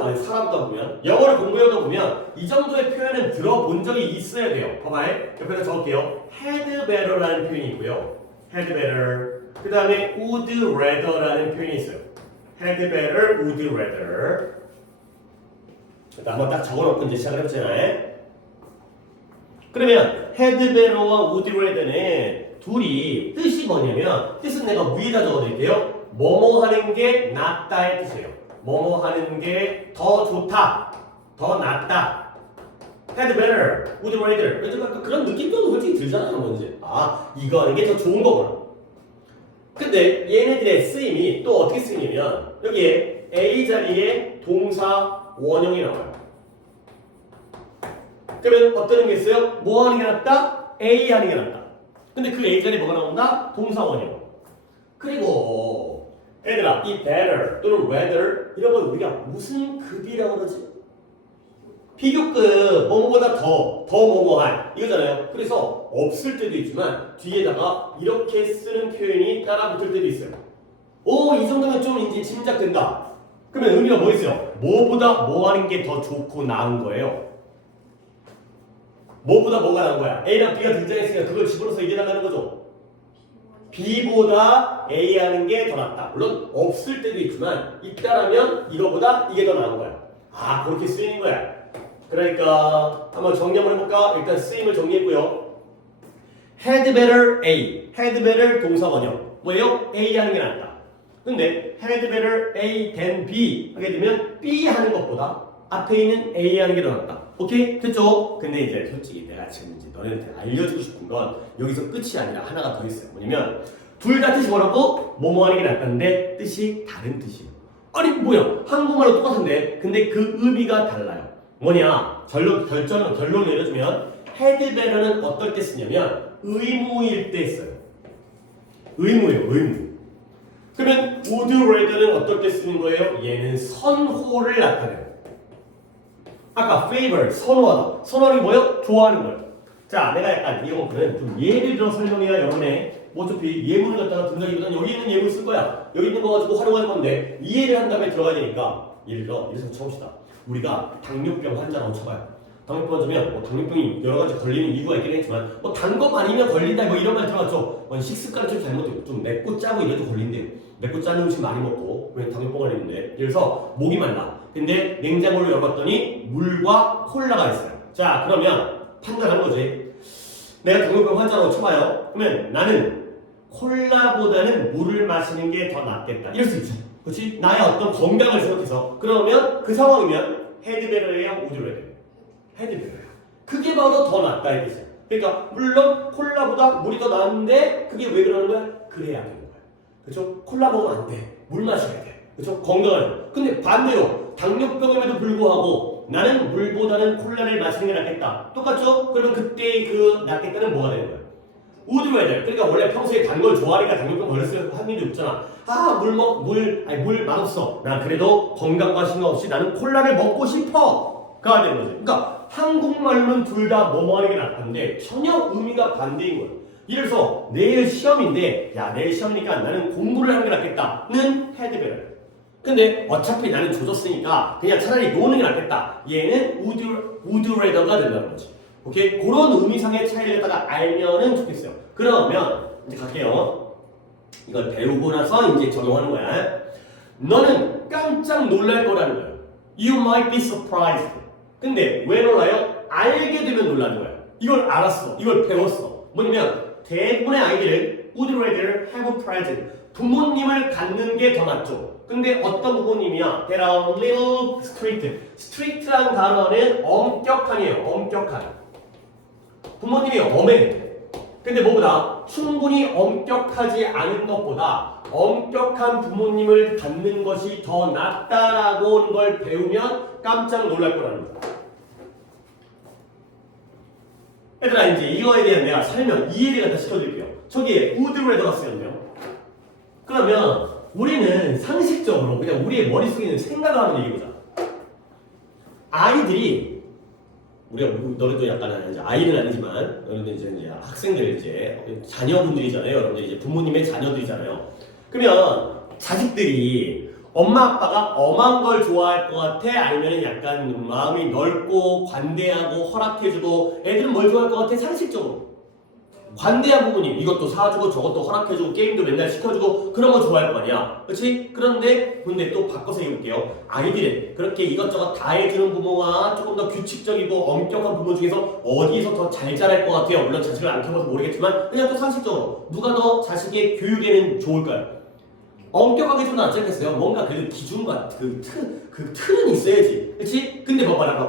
보면 영어를 공부하다 보면 이 정도의 표현은 들어본 적이 있어야 돼요. 봐봐요. 옆에다 적을게요. had better라는 표현이 있고요. had better. 그 다음에 would rather라는 표현이 있어요. had better, would rather. 일단 한번 딱 적어놓고 이제 시작을 해보잖아요. 그러면 had better와 would rather는 둘이 뜻이 뭐냐면 뜻은 내가 위에다 적어드릴게요. 뭐뭐 하는 게 낫다의 뜻이에요. 뭐뭐 하는 게 더 좋다, 더 낫다. had better, would rather. 약간 그런 느낌도 솔직히 들잖아요. 뭔지. 아, 이거 하는 게 더 좋은 거구나. 근데 얘네들의 쓰임이 또 어떻게 쓰이냐면 여기에 A 자리에 동사 원형이 나와요. 그러면 어떤 게 있어요? 뭐 하는 게 낫다? A 하는 게 낫다. 근데 그 A 자리에 뭐가 나온다? 동사 원형. 그리고 얘들아, 이 better 또는 rather 이런 건 우리가 무슨 급이라고 그러지? 비교급, 뭐뭐보다 더 뭐뭐한 이거잖아요. 그래서 없을 때도 있지만 뒤에다가 이렇게 쓰는 표현이 따라 붙을 때도 있어요. 오, 이 정도면 좀 이제 짐작된다. 그러면 의미가 뭐 있어요? 뭐보다 뭐 하는 게 더 좋고 나은 거예요. 뭐보다 뭐가 나은 거야? A랑 B가 등장했으니까 그걸 집어넣어서 얘기해달라는 거죠. B보다 A 하는 게 더 낫다. 물론 없을 때도 있지만 있다라면 이거보다 이게 더 나은 거야. 아, 그렇게 쓰이는 거야. 그러니까 한번 정리 한번 해볼까? 일단 쓰임을 정리했고요. had better A, had better 동사 원형. 뭐예요? A 하는 게 낫다. 근데 had better A than B 하게 되면 B 하는 것보다 앞에 있는 A 하는 게 더 낫다. 오케이? 됐죠? 근데 이제 솔직히 내가 지금 이제 너네한테 알려주고 싶은 건 여기서 끝이 아니라 하나가 더 있어요. 뭐냐면 둘 다 뜻이 뭐라고? 뭐뭐 하는 게 낫다는데 뜻이 다른 뜻이에요. 아니 뭐야? 한국말로 똑같은데 근데 그 의미가 달라요. 뭐냐? 결론을 내려주면 had better는 어떨 때 쓰냐면 의무일 때 써요. 의무예요. 의무. 그러면 would rather는 어떨 때 쓰는 거예요? 얘는 선호를 나타내요. 아까 favor, 선호하다. 선호하는 게 뭐예요? 좋아하는 거예요. 자, 내가 약간 이거는 좀 예를 들어 설명해야 여러분의 뭐 어차피 예문을 갖다가 든다기보다는 여기 있는 예문 쓸 거야. 여기 있는 거 가지고 활용할 건데 이해를 한 다음에 들어가야 되니까 예를 들어 이래서 쳐봅시다. 우리가 당뇨병 환자라고 쳐봐요. 당뇨병 환자면 뭐 당뇨병이 여러 가지 걸리는 이유가 있긴 했지만 뭐 단 거 아니면 걸린다 뭐 이런 말 들어갔죠. 식습관을 좀 잘못되고 좀 맵고 짜고 이래도 걸린대요. 맵고 짠 음식 많이 먹고 왜 당뇨병 걸리는데 그래서 목이 말라. 근데 냉장고를 열어봤더니 물과 콜라가 있어요. 자, 그러면 판단한 거지. 내가 당뇨병 환자라고 쳐봐요. 그러면 나는 콜라보다는 물을 마시는 게 더 낫겠다. 이럴 수 있죠. 그렇지? 나의 어떤 건강을 생각해서. 그러면 그 상황이면 헤드베러예요? 우드베러? 헤드베러야. 그게 바로 더 낫다 이 뜻이야. 그러니까 물론 콜라보다 물이 더 나은데 그게 왜 그러는 거야? 그래야 되는 거야. 그렇죠? 콜라 먹으면 안 돼. 물 마셔야 돼. 그렇죠? 건강을. 근데 반대로 당뇨병임에도 불구하고 나는 물보다는 콜라를 마시는 게 낫겠다. 똑같죠? 그러면 그때 그 낫겠다는 뭐가 되는 거야? 우드웨더. 그러니까 원래 평소에 단 걸 좋아하니까 당뇨병 걸렸을 확률이 없잖아. 아, 물 맛없어. 나 그래도 건강과 상관없이 나는 콜라를 먹고 싶어. 가 되는 거지. 그러니까 한국말로는 둘 다 뭐뭐 하는 게 낫다는데 전혀 의미가 반대인 거야. 이래서 내일 시험인데 야, 내일 시험이니까 나는 공부를 하는 게 낫겠다는 헤드베러. 근데 어차피 나는 조졌으니까 그냥 차라리 노는 게 낫겠다. 얘는 would rather가 된다는 거지. 오케이? 그런 의미상의 차이를 갖다가 알면은 좋겠어요. 그러면 이제 갈게요. 이걸 배우고 나서 이제 적용하는 거야. 너는 깜짝 놀랄 거라는 거야. You might be surprised. 근데 왜 놀라요? 알게 되면 놀라는 거야. 이걸 알았어. 이걸 배웠어. 뭐냐면 대부분의 아이들은 would rather have a present. 부모님을 갖는 게 더 낫죠. 근데 어떤 부모님이야? They are little strict. strict라는 단어는 엄격한이에요. 엄격한. 부모님이 엄해. 근데 뭐보다 충분히 엄격하지 않은 것보다 엄격한 부모님을 갖는 것이 더 낫다라고 걸 배우면 깜짝 놀랄 거라는 거야. 얘들아 이제 이거에 대한 내가 설명 이해를 갖다 시켜드릴게요. 저기에 우드로 들어갔어요. 그러면 우리는 상식적으로 그냥 우리의 머릿속에 있는 생각을 한번 얘기해보자. 아이들이 우리가 너희도 약간 이제 아이는 아니지만 너희도 이제 학생들 이제 자녀분들이잖아요. 여러분들 이제 부모님의 자녀들이잖아요. 그러면 자식들이 엄마 아빠가 엄한 걸 좋아할 것 같아? 아니면 약간 마음이 넓고 관대하고 허락해주고 애들은 뭘 좋아할 것 같아? 상식적으로 관대한 부모님 이것도 사주고 저것도 허락해주고 게임도 맨날 시켜주고 그런 거 좋아할 거 아니야. 그렇지? 그런데 또 바꿔서 얘기해볼게요. 아이들은 그렇게 이것저것 다 해주는 부모와 조금 더 규칙적이고 엄격한 부모 중에서 어디에서 더 잘 자랄 것 같아요? 물론 자식을 안 키워봐서 모르겠지만 그냥 또 상식적으로 누가 더 자식의 교육에는 좋을까요? 엄격하게 좀 낫지 않겠어요? 뭔가 그 기준과 그 틀은 있어야지. 그렇지? 근데 봐봐라.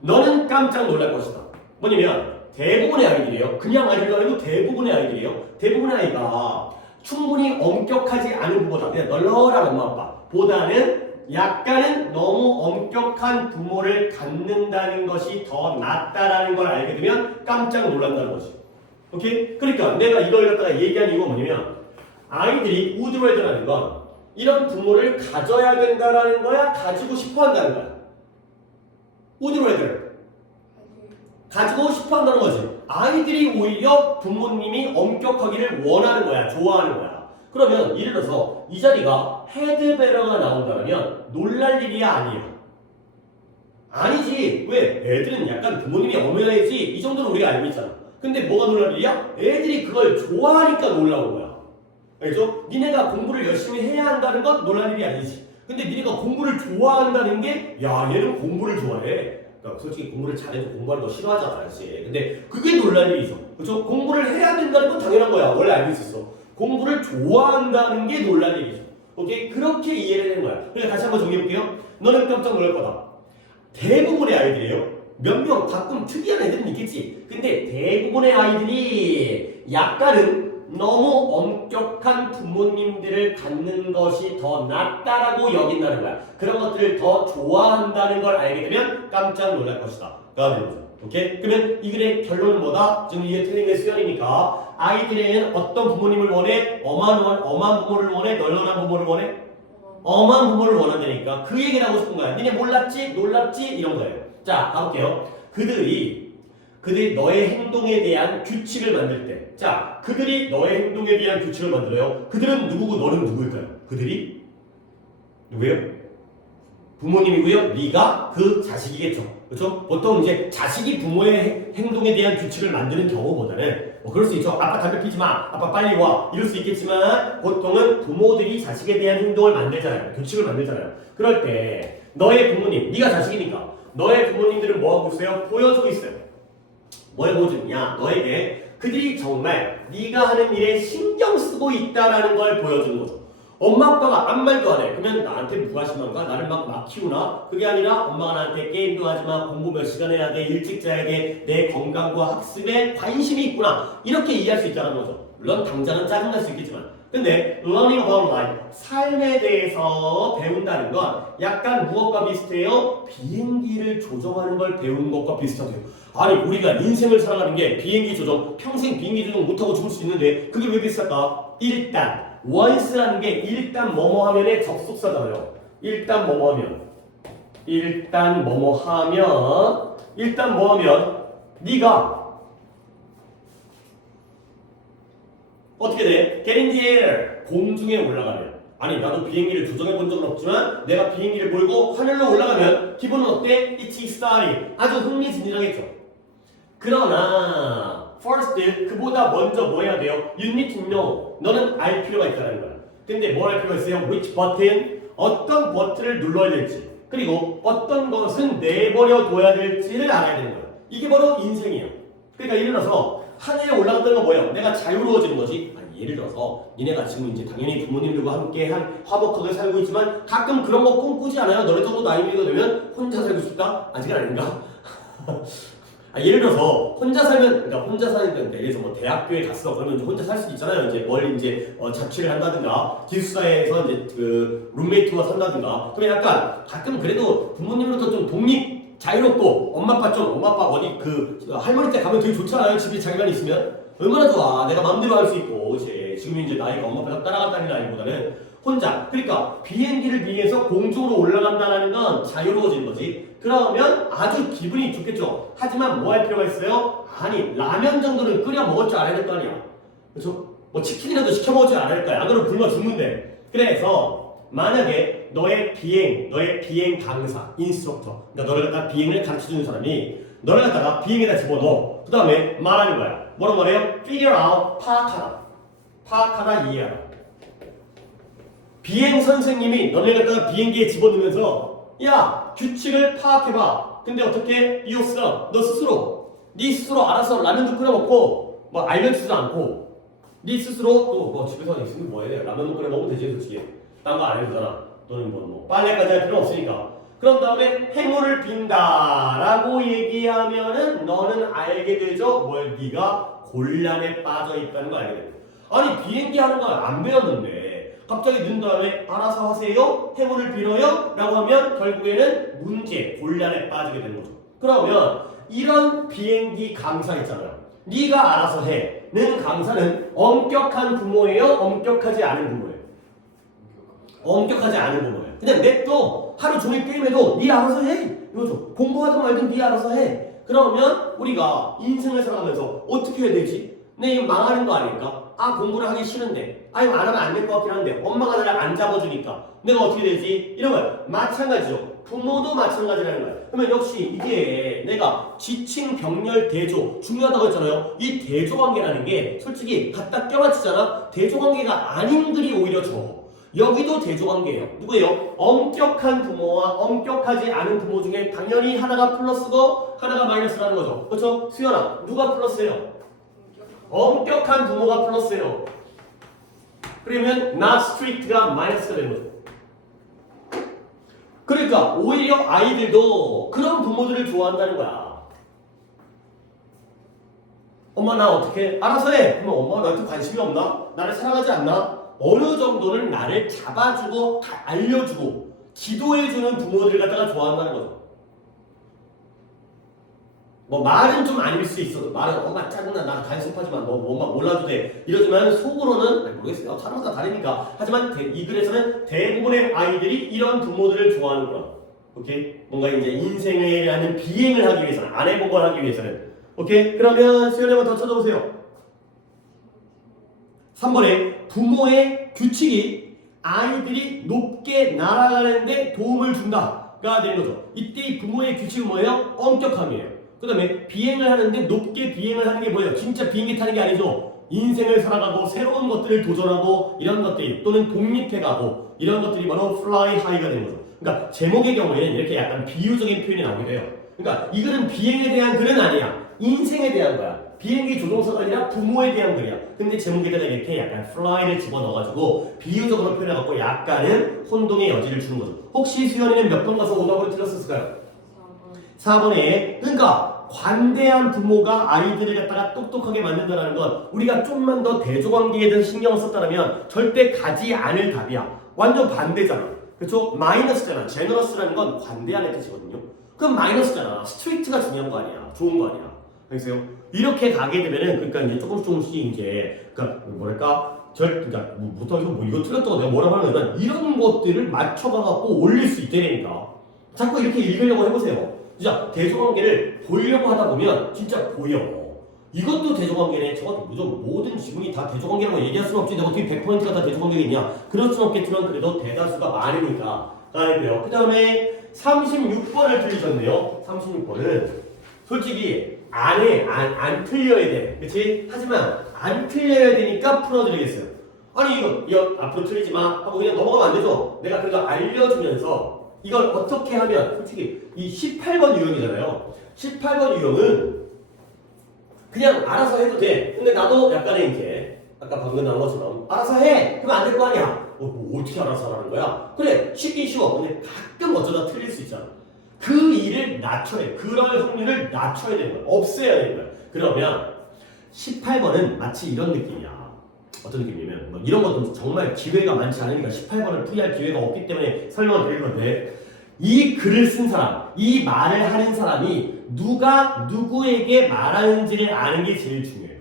너는 깜짝 놀랄 것이다. 뭐냐면 대부분의 아이들이에요. 그냥 아이들도 아니고 대부분의 아이들이에요. 대부분의 아이가 충분히 엄격하지 않은 부모다. 그냥 널널한 엄마 아빠 보다는 약간은 너무 엄격한 부모를 갖는다는 것이 더 낫다라는 걸 알게 되면 깜짝 놀란다는 거지. 오케이? 그러니까 내가 이걸 갖다가 얘기한 이유가 뭐냐면 아이들이 우드레드라는 건 이런 부모를 가져야 된다라는 거야? 가지고 싶어 한다는 거야? 우드레드 가지고 싶어 한다는 거지. 아이들이 오히려 부모님이 엄격하기를 원하는 거야. 좋아하는 거야. 그러면 예를 들어서 이 자리가 헤드베러가 나온다면 놀랄 일이야 아니야? 아니지. 왜? 애들은 약간 부모님이 엄연해야지. 이 정도는 우리가 알고 있잖아. 근데 뭐가 놀랄 일이야? 애들이 그걸 좋아하니까 놀라운 거야. 알죠? 니네가 공부를 열심히 해야 한다는 건 놀랄 일이 아니지. 근데 니네가 공부를 좋아한다는 게 야 얘는 공부를 좋아해. 그러니까 솔직히 공부를 잘해도 공부하는 거 싫어하잖아, 알지? 근데 그게 놀랄 일이죠. 그렇죠? 공부를 해야 된다는 건 당연한 거야. 원래 알고 있었어. 공부를 좋아한다는 게 놀랄 일이죠. 오케이? 그렇게 이해를 하는 거야. 그러니까 다시 한번 정리해볼게요. 너는 깜짝 놀랄 거다. 대부분의 아이들이에요. 몇 명 가끔 특이한 애들은 있겠지. 근데 대부분의 아이들이 약간은 너무 엄격한 부모님들을 갖는 것이 더 낫다라고 여긴다는 거야. 그런 것들을 더 좋아한다는 걸 알게 되면 깜짝 놀랄 것이다. 오케이? 그러면 이 글의 결론은 뭐다? 지금 이게 틀린 수연이니까 아이들은 어떤 부모님을 원해? 엄한 부모를 원해? 널널한 부모를 원해? 엄한 부모를 원한다니까 그 얘기를 하고 싶은 거야. 니네 몰랐지? 놀랐지? 이런 거예요. 자, 가볼게요. 그들이 너의 행동에 대한 규칙을 만들 때, 자, 그들이 너의 행동에 대한 규칙을 만들어요. 그들은 누구고 너는 누구일까요? 그들이 누구예요? 부모님이고요. 네가 그 자식이겠죠. 그렇죠? 보통 이제 자식이 부모의 행동에 대한 규칙을 만드는 경우보다는 그럴 수 있죠. 아빠 담배 피지 마. 아빠 빨리 와. 이럴 수 있겠지만 보통은 부모들이 자식에 대한 행동을 만들잖아요. 규칙을 만들잖아요. 그럴 때 너의 부모님, 네가 자식이니까 너의 부모님들은 뭐 하고 있어요? 보여주고 있어요. 뭘 보여주느냐? 너에게 그들이 정말 네가 하는 일에 신경 쓰고 있다라는 걸 보여주는 거죠. 엄마 아빠가 아무 말도 안 해. 그러면 나한테 무관심한가? 나를 막 키우나? 그게 아니라 엄마가 나한테 게임도 하지마. 공부 몇 시간 해야 돼. 일찍 자야 돼. 내 건강과 학습에 관심이 있구나. 이렇게 이해할 수 있다는 거죠. 물론 당장은 짜증날 수 있겠지만. 근데 learning about life, 삶에 대해서 배운다는 건 약간 무엇과 비슷해요? 비행기를 조정하는 걸 배우는 것과 비슷하대요. 아니 우리가 인생을 살아가는 게 비행기 조정, 평생 비행기 조정 못하고 죽을 수 있는데 그게 왜 비슷할까? 일단 once라는 게 일단 뭐뭐 하면의 접속사잖아요. 일단 뭐뭐 하면 네가 어떻게 돼? Get in the air. 공중에 올라가면. 아니 나도 비행기를 조정해 본 적은 없지만 내가 비행기를 몰고 하늘로 올라가면 기분은 어때? It's exciting. 아주 흥미진진하겠죠. 그러나 first 그보다 먼저 뭐 해야 돼요? You need to know. 너는 알 필요가 있다는 거야. 근데 뭘 할 필요가 있어요? Which button? 어떤 버튼을 눌러야 될지 그리고 어떤 것은 내버려 둬야 될지를 알아야 되는 거야. 이게 바로 인생이에요. 그러니까 예를 들어서 하늘에 올라갔다는 건 뭐예요? 내가 자유로워지는 거지. 아니, 예를 들어서 니네가 지금 이제 당연히 부모님들과 함께 화목하게 살고 있지만 가끔 그런 거 꿈꾸지 않아요? 너네 정도 나이가 되면 혼자 살고 싶다? 아직은 아닌가? 예를 들어서 혼자 살면 그러니까 혼자 사는 건데 예를 들어서 뭐 대학교에 갔어 그러면 이제 혼자 살 수도 있잖아요. 이제 멀리 이제 자취를 한다든가 기숙사에서 이제 그 룸메이트와 산다든가 그러면 약간 가끔 그래도 부모님으로부터 좀 독립 자유롭고 엄마 아빠 어디 그 할머니 댁 가면 되게 좋잖아요. 집에 자기만 있으면 얼마나 좋아. 내가 마음대로 할 수 있고 그치? 지금 이제 나이가 엄마 아빠가 따라간다는 나이보다는 혼자 그러니까 비행기를 비해서 공중으로 올라간다는 건 자유로워진 거지. 그러면 아주 기분이 좋겠죠. 하지만 뭐 할 필요가 있어요? 아니 라면 정도는 끓여 먹을 줄 알아야 될 거 아니야. 그렇죠? 뭐 치킨이라도 시켜 먹을 줄 알아야 될 거야. 안 그러면 굶어 죽는데. 그래서 만약에 너의 비행 강사, 인스트럭터 그러니까 너를 갖다 비행을 가르쳐주는 사람이 너를 갖다가 비행에다 집어넣어. 그 다음에 말하는 거야. 뭐라고 말해요? figure out, 파악하다, 이해하다. 비행 선생님이 너네 갖다가 비행기에 집어넣으면서 야 규칙을 파악해봐. 근데 어떻게? yourself, 너 스스로 네 스스로 알아서 라면도 끓여 먹고 뭐 알려주지도 않고 네 스스로 또 뭐 집에서 있으면 뭐해 라면도 끓여 먹으면 되지 솔직히 딴 거 안 해주잖아. 또는 뭐 빨래까지 할 필요 없으니까. 그런 다음에 행운을 빈다라고 얘기하면은 너는 알게 되죠. 뭘 네가 곤란에 빠져 있다는 거 알게 돼. 아니 비행기 하는 거 안 배웠는데 갑자기 는 다음에 알아서 하세요? 행운을 빌어요? 라고 하면 결국에는 문제, 곤란에 빠지게 되는 거죠. 그러면 이런 비행기 강사 있잖아요. 네가 알아서 해. 는 강사는 엄격한 부모예요? 엄격하지 않은 부모예요? 엄격하지 않은 부모예요. 그냥 냅둬. 하루 종일 게임해도 네 알아서 해. 이거죠. 공부하든 말든 네 알아서 해. 그러면 우리가 인생을 살아가면서 어떻게 해야 되지? 내 이거 망하는 거 아닐까? 아 공부를 하기 싫은데 아 이거 안 하면 안 될 것 같긴 한데 엄마가 나를 안 잡아주니까 내가 어떻게 되지? 이런 거 마찬가지죠. 부모도 마찬가지라는 거야. 그러면 역시 이게 내가 지칭 병렬 대조 중요하다고 했잖아요. 이 대조 관계라는 게 솔직히 갖다 껴맞추잖아. 대조 관계가 아닌 글이 오히려 져. 여기도 대조 관계예요. 누구예요? 엄격한 부모와 엄격하지 않은 부모 중에 당연히 하나가 플러스고 하나가 마이너스라는 거죠. 그렇죠? 수연아 누가 플러스예요? 엄격한 부모가 플러스예요. 그러면 not strict가 마이너스가 되는 거죠. 그러니까 오히려 아이들도 그런 부모들을 좋아한다는 거야. 엄마 나 어떻게 알아서 해. 그러면 엄마가 나한테 관심이 없나? 나를 사랑하지 않나? 어느 정도는 나를 잡아주고 알려주고 기도해주는 부모들 갖다가 좋아한다는 거죠. 뭐 말은 좀 아닐 수 있어도 말은 엄마 짜증나 나 간섭하지만 너 엄마 몰라도 돼 이러지만 속으로는 모르겠어요. 사람마다 다르니까. 하지만 이 글에서는 대부분의 아이들이 이런 부모들을 좋아하는 거야. 오케이? 뭔가 이제 인생이라는 비행을 하기 위해서는 안 해본 걸 하기 위해서는 오케이? 그러면 수연이 한번 더 쳐다보세요. 3번에 부모의 규칙이 아이들이 높게 날아가는데 도움을 준다가 되는 거죠. 이때 이 부모의 규칙은 뭐예요? 엄격함이에요. 그 다음에 비행을 하는데 높게 비행을 하는 게 뭐예요? 진짜 비행기 타는 게 아니죠. 인생을 살아가고 새로운 것들을 도전하고 이런 것들이 또는 독립해가고 이런 것들이 바로 fly high가 되는 거죠. 그러니까 제목의 경우에는 이렇게 약간 비유적인 표현이 나오게 돼요. 그러니까 이 글은 비행에 대한 글은 아니야. 인생에 대한 거야. 비행기 조종사가 아니라 부모에 대한 글이야. 근데 제목에다가 이렇게 약간 fly를 집어넣어가지고 비유적으로 표현해갖고 약간은 혼동의 여지를 주는 거죠. 혹시 수연이는 몇 번 가서 오답으로 틀렸을까요? 4번에 그러니까 관대한 부모가 아이들을 갖다가 똑똑하게 만든다는 건 우리가 좀만 더 대조관계에 대해서 신경을 썼다면 절대 가지 않을 답이야. 완전 반대잖아. 그렇죠? 마이너스잖아. 제너러스라는 건 관대한의 뜻이거든요. 그럼 마이너스잖아. 스트릭트가 중요한 거 아니야. 좋은 거 아니야. 알겠어요? 이렇게 가게 되면은 그러니까 이제 조금씩 이제 그러니까 뭐랄까 그러니까 못하겠어 뭐 이거 틀렸다고 내가 뭐라고 하는 거야. 이런 것들을 맞춰가갖고 올릴 수 있다니까. 자꾸 이렇게 읽으려고 해보세요. 진짜 대조관계를 보려고 하다 보면 진짜 보여. 이것도 대조관계네. 저것도 무조건 모든 지문이 다 대조관계라고 얘기할 수는 없지. 내가 어떻게 100%가 다 대조관계겠냐. 그럴 수는 없겠지만 그래도 대다수가 많으니까 알고요. 그 다음에 36번을 틀리셨네요. 36번은 솔직히 안 틀려야 돼. 그치? 하지만 안 틀려야 되니까 풀어드리겠어요. 아니 이거 앞으로 틀리지 마 하고 그냥 넘어가면 안 되죠. 내가 그거 알려주면서 이걸 어떻게 하면 솔직히 이 18번 유형이잖아요. 18번 유형은 그냥 알아서 해도 돼. 근데 나도 약간의 이제 아까 방금 나온 것처럼 알아서 해. 그러면 안 될 거 아니야. 뭐 어떻게 알아서 하라는 거야? 그래 쉽긴 쉬워. 근데 가끔 어쩌다 틀릴 수 있잖아. 그 일을 낮춰야 돼. 그럴 확률을 낮춰야 되는 거야. 없애야 되는 거야. 그러면 18번은 마치 이런 느낌이야. 어떤 느낌이냐면 뭐 이런 것도 정말 기회가 많지 않으니까 18번을 풀이할 기회가 없기 때문에 설명을 드릴 건데 이 글을 쓴 사람, 이 말을 하는 사람이 누가 누구에게 말하는지를 아는 게 제일 중요해요.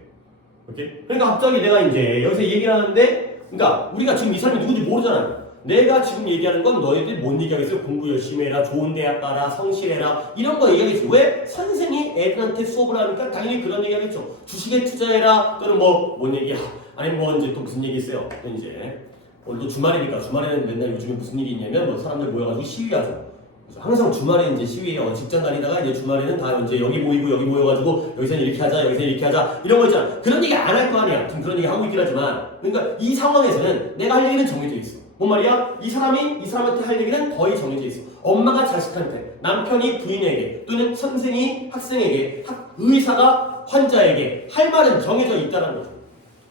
오케이? 그러니까 갑자기 내가 이제 여기서 얘기를 하는데 그러니까 우리가 지금 이 사람이 누군지 모르잖아요. 내가 지금 얘기하는 건 너희들 뭔 얘기하겠어요? 공부 열심히 해라, 좋은 대학 가라, 성실해라 이런 거 얘기하겠죠. 왜? 선생이 애들한테 수업을 하니까 당연히 그런 얘기 하겠죠. 주식에 투자해라 또는 뭔 얘기야. 아니 뭐 이제 또 무슨 얘기 있어요. 또 이제 오늘도 주말이니까 주말에는 맨날 요즘에 무슨 일이 있냐면 뭐 사람들 모여가지고 시위하죠. 그래서 항상 주말에 이제 시위해요. 직장 다니다가 이제 주말에는 다 이제 여기 모이고 여기 모여가지고 여기서는 이렇게 하자, 여기서는 이렇게 하자 이런 거 있잖아. 그런 얘기 안 할 거 아니야. 지금 그런 얘기 하고 있긴 하지만 그러니까 이 상황에서는 내가 할 얘기는 정해져 있어. 뭔 말이야? 이 사람한테 할 얘기는 거의 정해져 있어. 엄마가 자식한테, 남편이 부인에게, 또는 선생이 학생에게, 의사가 환자에게 할 말은 정해져 있다는 거죠.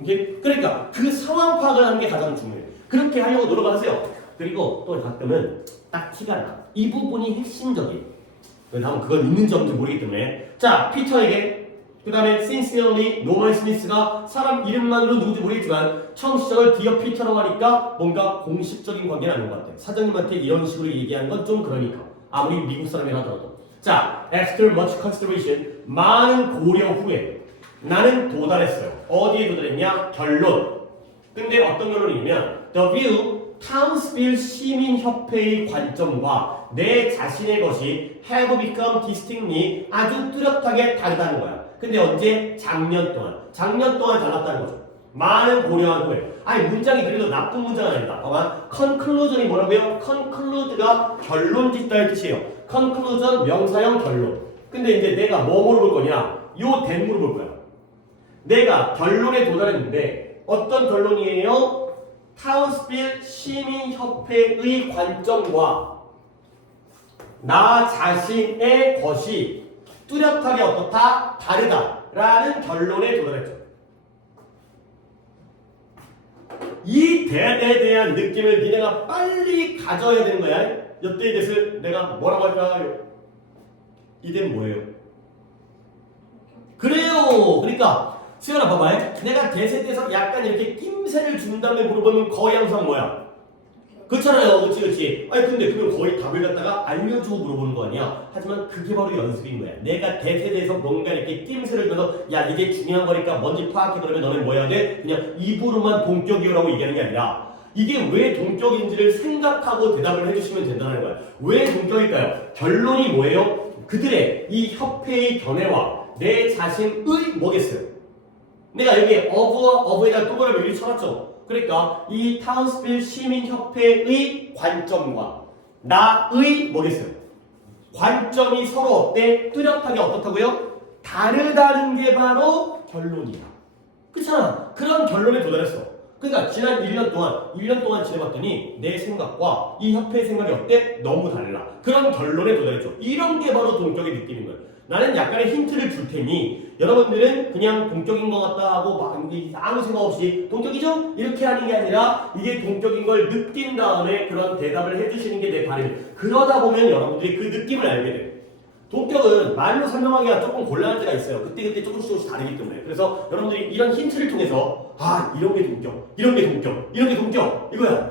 오케이? 그러니까 그 상황 파악을 하는 게 가장 중요해요. 그렇게 하려고 노력을 하세요. 그리고 또 가끔은 딱 티가 나. 이 부분이 핵심적이에요. 다음 그걸 믿는지 없는지 모르기 때문에 자, 피터에게 그 다음에 sincerely, 노멀 스미스가 사람 이름만으로 누군지 모르겠지만 처음 시작을 디어 피터라고 하니까 뭔가 공식적인 관계는 아닌 것 같아요. 사장님한테 이런 식으로 얘기하는 건 좀 그러니까 아무리 미국 사람이라 하더라도 자, after much consideration 많은 고려 후에 나는 도달했어요. 어디에 도달했냐? 결론. 근데 어떤 결론이냐면 the view 타운스빌 시민협회의 관점과 내 자신의 것이 have become distinctly 아주 뚜렷하게 다르다는 거야. 근데 언제? 작년 동안. 작년 동안 달랐다는 거죠. 많은 고려한 후에. 아니 문장이 그래도 나쁜 문장은 아니다. 봐봐. conclusion이 뭐라고요? conclude가 결론 짓다의 뜻이에요. conclusion 명사형 결론. 근데 이제 내가 뭐 물어볼 거냐? 요 된 물어볼 거야. 내가 결론에 도달했는데 어떤 결론이에요? 타운스빌 시민협회의 관점과 나 자신의 것이 뚜렷하게 어떻다? 다르다라는 결론에 도달했죠. 이 대안에 대한 느낌을 니네가 빨리 가져야 되는 거야. 이때에 대해서 내가 뭐라고 할까요? 이대는 뭐예요? 그래요. 그러니까 수연아 봐봐요. 내가 대세대에서 약간 이렇게 낌새를 준 다음에 물어보면 거의 항상 뭐야? 그렇잖아요. 그치. 아니 근데 그걸 거의 답을 갖다가 알려주고 물어보는 거 아니야. 하지만 그게 바로 연습인 거야. 내가 대세대에서 뭔가 이렇게 낌새를 줘서 야 이게 중요한 거니까 뭔지 파악해. 그러면 너는 뭐 해야 돼? 그냥 입으로만 동격이요라고 얘기하는 게 아니라 이게 왜 동격인지를 생각하고 대답을 해주시면 된다는 거야. 왜 동격일까요? 결론이 뭐예요? 그들의 이 협회의 견해와 내 자신의 뭐겠어요? 내가 여기 어부에다 동그라미 여기 쳐놨죠. 그러니까 이 타운스빌 시민협회의 관점과 나의 뭐겠어요? 관점이 서로 어때? 뚜렷하게 어떻다고요? 다르다는 게 바로 결론이야. 그렇잖아. 그런 결론에 도달했어. 그러니까 지난 1년 동안 지내봤더니 내 생각과 이 협회의 생각이 어때? 너무 달라. 그런 결론에 도달했죠. 이런 게 바로 동격의 느낌인 거예요. 나는 약간의 힌트를 줄 테니 여러분들은 그냥 동격인 것 같다 하고 막 아무 생각 없이 동격이죠? 이렇게 하는 게 아니라 이게 동격인 걸 느낀 다음에 그런 대답을 해주시는 게 내 바람이에요. 그러다 보면 여러분들이 그 느낌을 알게 돼요. 동격은 말로 설명하기가 조금 곤란할 때가 있어요. 그때 조금씩 다르기 때문에. 그래서 여러분들이 이런 힌트를 통해서 이런 게 동격, 이런 게 동격, 이런 게 동격 이거야.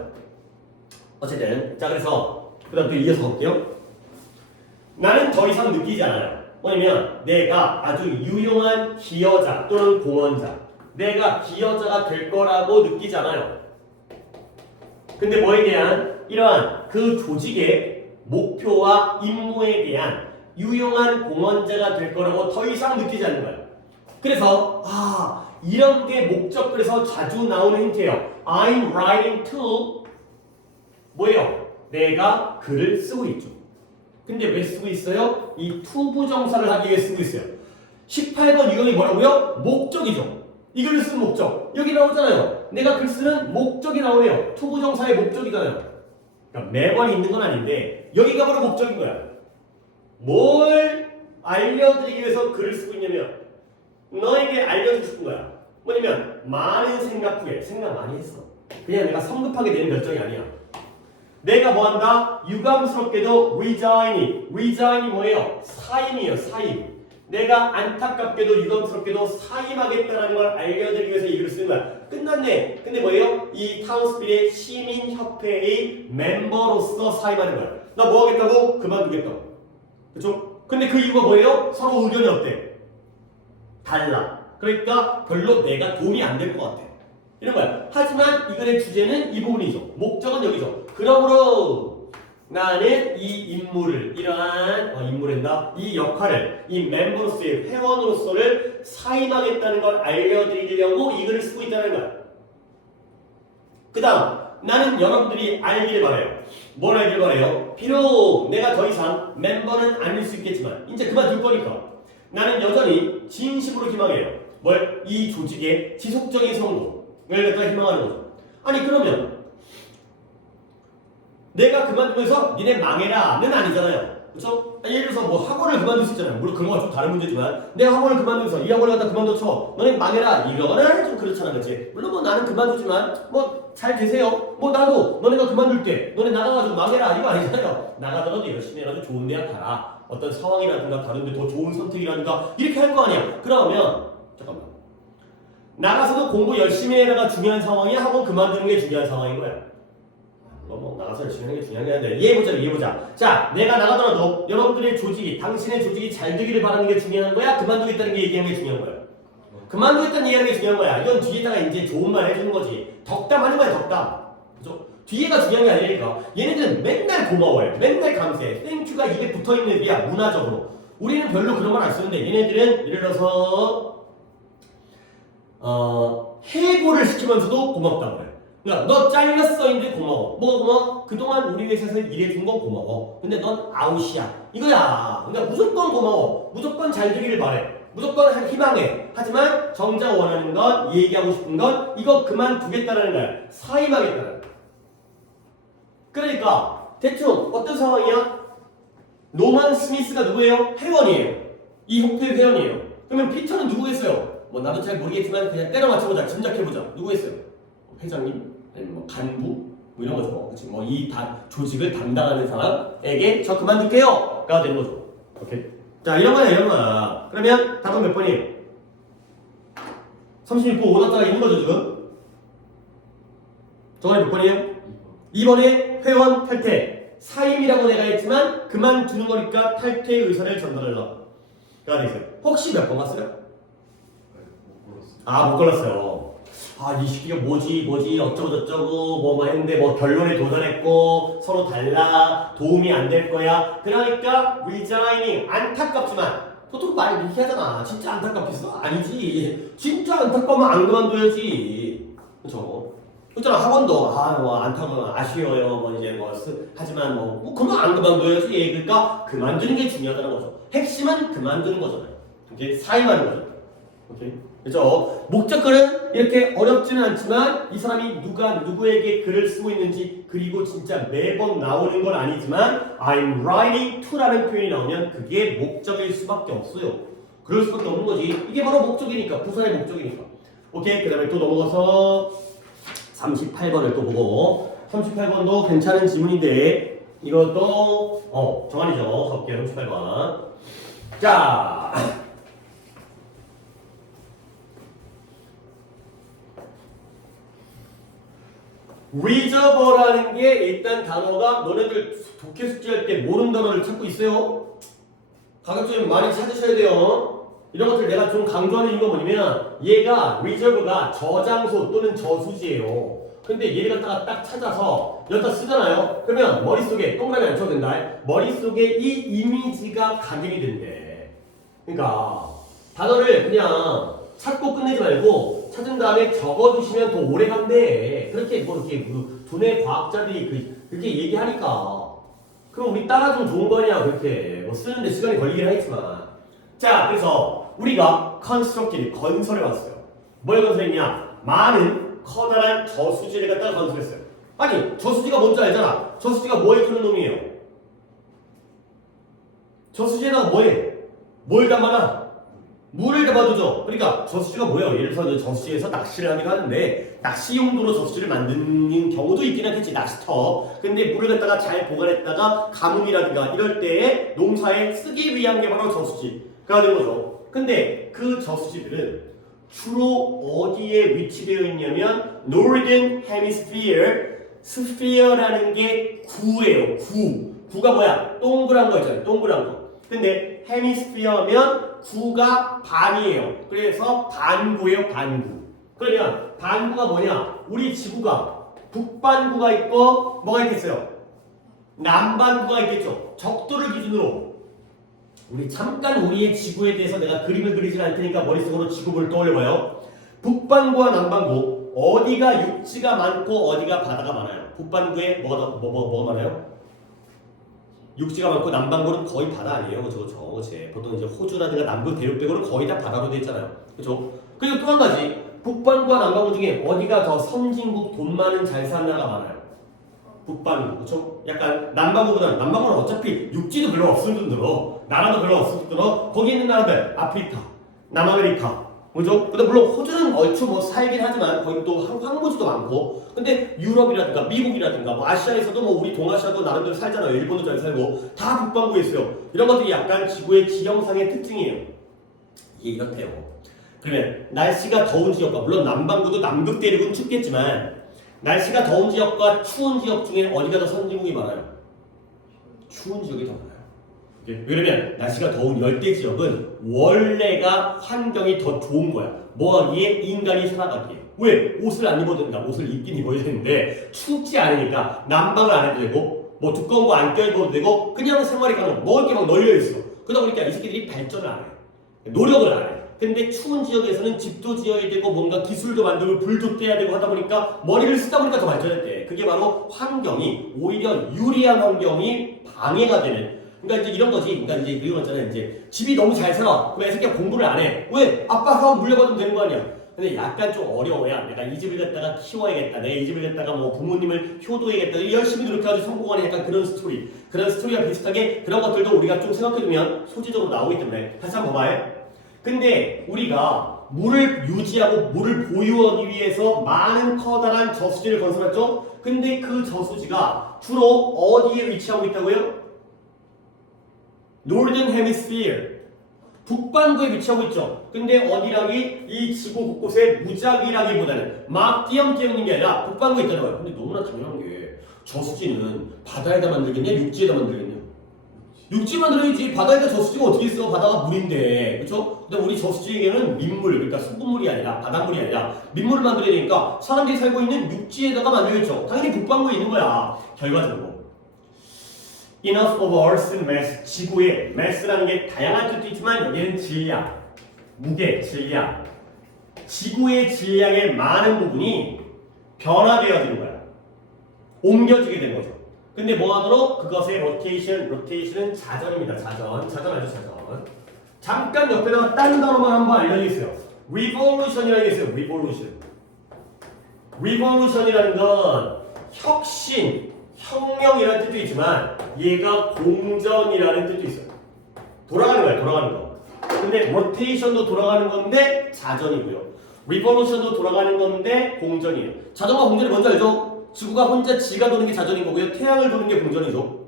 어쨌든 자 그래서 그 다음 또 이어서 볼게요. 나는 더 이상 느끼지 않아요. 뭐냐면 내가 아주 유용한 기여자 또는 공헌자, 내가 기여자가 될 거라고 느끼지 않아요. 근데 뭐에 대한 이러한 그 조직의 목표와 임무에 대한 유용한 공헌자가 될 거라고 더 이상 느끼지 않는 거예요. 그래서 이런 게 목적 그래서 자주 나오는 힌트예요. I'm writing to 뭐예요? 내가 글을 쓰고 있죠. 근데 왜 쓰고 있어요? 이 to 부정사를 하기 위해 쓰고 있어요. 18번 유형이 뭐라고요? 목적이죠. 이 글을 쓴 목적. 여기 나오잖아요. 내가 글 쓰는 목적이 나오네요. to 부정사의 목적이잖아요. 그러니까 매번 있는 건 아닌데 여기가 바로 목적인 거야. 뭘 알려드리기 위해서 글을 쓰고 있냐면 너에게 알려주고 싶은 거야. 뭐냐면 많은 생각 후에 생각 많이 했어. 그냥 내가 성급하게 내는 결정이 아니야. 내가 뭐한다? 유감스럽게도 resign이 뭐예요? 사임이에요. 사임. 내가 안타깝게도 유감스럽게도 사임하겠다는 걸 알려드리기 위해서 이 글을 쓰는 거야. 끝났네. 근데 뭐예요? 이 타운스빌의 시민협회의 멤버로서 사임하는 거야. 나 뭐 하겠다고? 그만두겠다고. 그쵸? 근데 그 이유가 뭐예요? 서로 의견이 어때? 달라. 그러니까 별로 내가 도움이 안 될 것 같아. 이런 거야. 하지만 이 글의 주제는 이 부분이죠. 목적은 여기죠. 그러므로 나는 이 임무를, 이러한 임무랜다. 이 역할을, 이 멤버로서의 회원으로서를 사임하겠다는 걸 알려드리려고 이 글을 쓰고 있다는 거야. 그 다음, 나는 여러분들이 알기를 바라요. 뭘 알기를 바라요? 비록 내가 더 이상 멤버는 아닐 수 있겠지만 이제 그만둘 거니까 나는 여전히 진심으로 희망해요. 뭘? 이 조직의 지속적인 성공을 갖다 희망하는 거죠. 아니 그러면 내가 그만두면서 니네 망해라는 아니잖아요. 그렇죠? 예를 들어서 뭐 학원을 그만둘 수 있잖아요. 물론 그건 좀 다른 문제지만 내가 학원을 그만두면서 이 학원을 갖다 그만둬 쳐 너네 망해라 이러거나 좀 그렇잖아. 그치? 물론 뭐 나는 그만두지만 뭐 잘 계세요. 뭐 나도 너네가 그만둘 때 너네 나가가지고 망해라 이거 아니잖아요. 나가더라도 열심히 해가지고 좋은 대학 가라. 어떤 상황이라든가 다른데 더 좋은 선택이라든가 이렇게 할 거 아니야. 그러면 잠깐만 나가서도 공부 열심히 해라가 중요한 상황이야? 학원 그만두는 게 중요한 상황인 거야? 뭐 나가서 열심히 하는 게 중요한 게 아닌데 이해해보자. 자, 내가 나가더라도 여러분들의 조직이, 당신의 조직이 잘 되기를 바라는 게 중요한 거야? 그만두겠다는 게 얘기하는 게 중요한 거야? 그만두겠다는 얘기하는 게 중요한 거야. 이건 뒤에다가 이제 좋은 말 해주는 거지. 덕담하는 거야, 덕담. 그죠? 뒤에가 중요한 게 아니니까. 얘네들은 맨날 고마워해. 맨날 감사해. 땡큐가 입에 붙어있는 애들이야, 문화적으로. 우리는 별로 그런 말 안 쓰는데 얘네들은 예를 들어서 해고를 시키면서도 고맙다고 해. 그러니까 너 잘렸어인데 고마워. 뭐가 고마워? 그동안 우리 회사에서 일해준 건 고마워. 근데 넌 아웃이야. 이거야. 그러니까 무조건 고마워. 무조건 잘 되기를 바래. 무조건 희망해. 하지만 정작 원하는 건, 얘기하고 싶은 건 이거 그만두겠다는 거야. 사임하겠다는 거야. 그러니까 대충 어떤 상황이야? 노만 스미스가 누구예요? 회원이에요. 이 협회 회원이에요. 그러면 피터는 누구겠어요? 뭐 나도 잘 모르겠지만 그냥 때려 맞춰보자. 짐작해보자. 누구겠어요? 회장님? 아니면 뭐 간부? 뭐 이런 거죠. 그치? 뭐 이 조직을 담당하는 사람에게 저 그만둘게요! 가 되는 거죠. 오케이? 자, 이런 거야. 그러면 답은 몇 번이에요? 36번 오답자가 있는 거죠, 지금? 저번에 몇 번이에요? 2번에 회원 탈퇴. 사임이라고 내가 했지만 그만두는 거니까 탈퇴의 의사를 전달하려가 돼 있어요. 혹시 몇 번 갔어요? 못 골랐어요. 이 시기가 뭐지 어쩌고저쩌고 뭐 했는데 뭐 결론에 도달했고 서로 달라 도움이 안 될 거야. 그러니까 resigning 안타깝지만 보통 말 이렇게 하잖아. 진짜 안타깝겠어? 아니지. 진짜 안타까우면 안 그만둬야지. 그쵸? 그렇잖아. 학원도 뭐 안타까워 아쉬워요. 뭐 이제 하지만 뭐 그러면 안 그만둬야지. 그러니까 그만두는 게 중요하다는 거죠. 핵심은 그만두는 거잖아요. 이게 사임하는 거죠. 오케이? 그죠? 목적글은 이렇게 어렵지는 않지만 이 사람이 누구에게 글을 쓰고 있는지 그리고 진짜 매번 나오는 건 아니지만 I'm writing to라는 표현이 나오면 그게 목적일 수밖에 없어요. 그럴 수밖에 없는 거지. 이게 바로 목적이니까. 부사의 목적이니까. 오케이? 그 다음에 또 넘어가서 38번을 또 보고 38번도 괜찮은 지문인데 이것도 정한이죠. 가볼게요. 38번. 자 reserve라는 게 일단 단어가 너네들 독해 숙제할 때 모르는 단어를 찾고 있어요. 가급적 많이 찾으셔야 돼요. 이런 것들 내가 좀 강조하는 이유가 뭐냐면 얘가 reserve가 저장소 또는 저수지예요. 근데 얘를 갖다가 딱 찾아서 여기다 쓰잖아요. 그러면 머릿속에 동그라미 안 쳐도 된다. 머릿속에 이 이미지가 각인이 된대. 그러니까 단어를 그냥 찾고 끝내지 말고 찾은 다음에 적어두시면 더 오래 간대. 그렇게 뭐 이렇게 두뇌 과학자들이 그렇게 얘기하니까. 그럼 우리 따라주면 좋은 거 아니야 그렇게. 뭐 쓰는데 시간이 걸리긴 하겠지만. 자, 그래서 우리가 constructed 건설해 봤어요. 뭘 건설했냐? 많은 커다란 저수지를 갖다가 건설했어요. 아니 저수지가 뭔지 알잖아. 저수지가 뭐에 주는 놈이에요? 저수지에다가 뭐해? 뭘 담아놔? 물을 잡아두죠. 그러니까 저수지가 뭐예요? 예를 들어서 저수지에서 낚시를 하기도 하는데 낚시 용도로 저수지를 만드는 경우도 있긴 하겠지. 낚시터. 근데 물을 갖다가 잘 보관했다가 가뭄이라든가 이럴 때에 농사에 쓰기 위한 게 바로 저수지가 되는 거죠. 근데 그 저수지들은 주로 어디에 위치되어 있냐면 Northern Hemisphere. 스피어라는 게 구예요. 구. 구가 뭐야? 동그란 거 있잖아요. 동그란 거. 근데 헤미스피어면 구가 반이에요. 그래서 반구예요. 반구. 그러면 반구가 뭐냐? 우리 지구가 북반구가 있고 뭐가 있겠어요? 남반구가 있겠죠. 적도를 기준으로 우리 잠깐 우리의 지구에 대해서 내가 그림을 그리진 않을 테니까 머릿속으로 지구를 떠올려봐요. 북반구와 남반구 어디가 육지가 많고 어디가 바다가 많아요? 북반구에 뭐가 많아요? 육지가 많고 남반구는 거의 바다 아니에요, 그렇죠? 보통 이제 호주라든가 남부 대륙 빼고는 거의 다 바다로 돼 있잖아요, 그렇죠? 그리고 또 한 가지 북반구와 남반구 중에 어디가 더 선진국 돈 많은 잘 사는 나라가 많아요? 북반구, 그렇죠? 약간 남반구는 어차피 육지도 별로 없을 뿐더러 나라도 별로 없을 뿐더러 거기 있는 나라들 아프리카, 남아메리카. 그죠? 근데 물론 호주는 얼추 뭐 살긴 하지만 거기 또 황무지도 많고 근데 유럽이라든가 미국이라든가 뭐 아시아에서도 뭐 우리 동아시아도 나름대로 살잖아요. 일본도 잘 살고 다 북반구에 있어요. 이런 것들이 약간 지구의 지형상의 특징이에요. 이게 이렇대요. 그러면 날씨가 더운 지역과 물론 남반구도 남극 대륙은 춥겠지만 날씨가 더운 지역과 추운 지역 중에 어디가 더 선진국이 많아요? 추운 지역이 더 많아요. 왜냐면 날씨가 더운 열대 지역은 원래가 환경이 더 좋은 거야. 뭐하기에? 인간이 살아가기에. 왜? 옷을 안 입어도 된다. 옷을 입긴 입어야 되는데 춥지 않으니까 난방을 안 해도 되고 뭐 두꺼운 거 안 껴입어도 되고 그냥 생활이 가능. 먹을 게 막 널려 있어. 그러다 보니까 이 새끼들이 발전을 안 해. 노력을 안 해. 근데 추운 지역에서는 집도 지어야 되고 뭔가 기술도 만들고 불도 떼야 되고 하다 보니까 머리를 쓰다 보니까 더 발전했대. 그게 바로 환경이 오히려 유리한 환경이 방해가 되는. 그러니까 이제 이런 거지. 그러니까 이제 이런 거 있잖아요. 이제 집이 너무 잘 살아. 그럼 애새끼가 공부를 안 해. 왜? 아빠가 물려받으면 되는 거 아니야. 근데 약간 좀 어려워야 내가 이 집을 갖다가 키워야겠다. 내가 이 집을 갖다가 뭐 부모님을 효도해야겠다. 열심히 노력해가지고 성공하는 약간 그런 스토리. 그런 스토리와 비슷하게 그런 것들도 우리가 좀 생각해두면 소지적으로 나오기 때문에 다시 한번 봐봐요. 근데 우리가 물을 유지하고 물을 보유하기 위해서 많은 커다란 저수지를 건설했죠. 근데 그 저수지가 주로 어디에 위치하고 있다고요? Northern Hemisphere. 북반구에 위치하고 있죠. 근데 어디라기? 이 지구 곳곳에 무작위라기보다는 막 띄엄띄엄 있는 게 아니라 북반구에 있다는 거예요. 근데 너무나 당연한 게 저수지는 바다에다 만들겠냐? 육지에다 만들겠냐? 육지 만들어야지. 바다에다 저수지가 어떻게 있어? 바다가 물인데. 그렇죠? 근데 우리 저수지에게는 민물, 그러니까 수분물이 아니라 바닷물이 아니라 민물을 만들어야 되니까 사람들이 살고 있는 육지에다가 만들겠죠. 당연히 북반구에 있는 거야. 결과적으로. Enough of Earth's mass, 지구의 mass라는 게 다양한 뜻도 있지만 여기는 질량, 무게, 질량. 지구의 질량의 많은 부분이 변화되어지는 거야. 옮겨지게 되는 거죠. 근데 뭐 하도록? 그것의 rotation은 자전입니다. 자전 알죠? 자전. 잠깐 옆에다가 딴 단어만 한번 알려주세요. revolution이라는 게 있어요. revolution이라는 건 혁신, 혁명이라는 뜻도 있지만 얘가 공전이라는 뜻도 있어요. 돌아가는 거예요. 돌아가는 거. 근데 rotation도 돌아가는 건데 자전이고요. revolution도 돌아가는 건데 공전이에요. 자전과 공전이 뭔지 알죠? 지구가 혼자 지가 도는 게 자전인 거고요. 태양을 도는 게 공전이죠.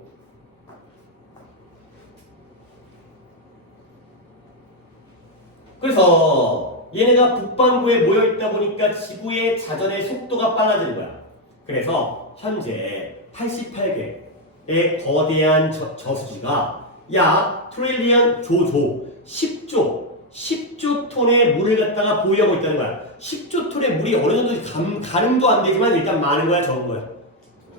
그래서 얘네가 북반구에 모여있다 보니까 지구의 자전의 속도가 빨라지는 거야. 그래서 현재 88개의 거대한 저수지가 약 트릴리언 10조 톤의 물을 갖다가 보유하고 있다는 거야. 10조 톤의 물이 어느 정도 가늠도 안 되지만 일단 많은 거야, 적은 거야?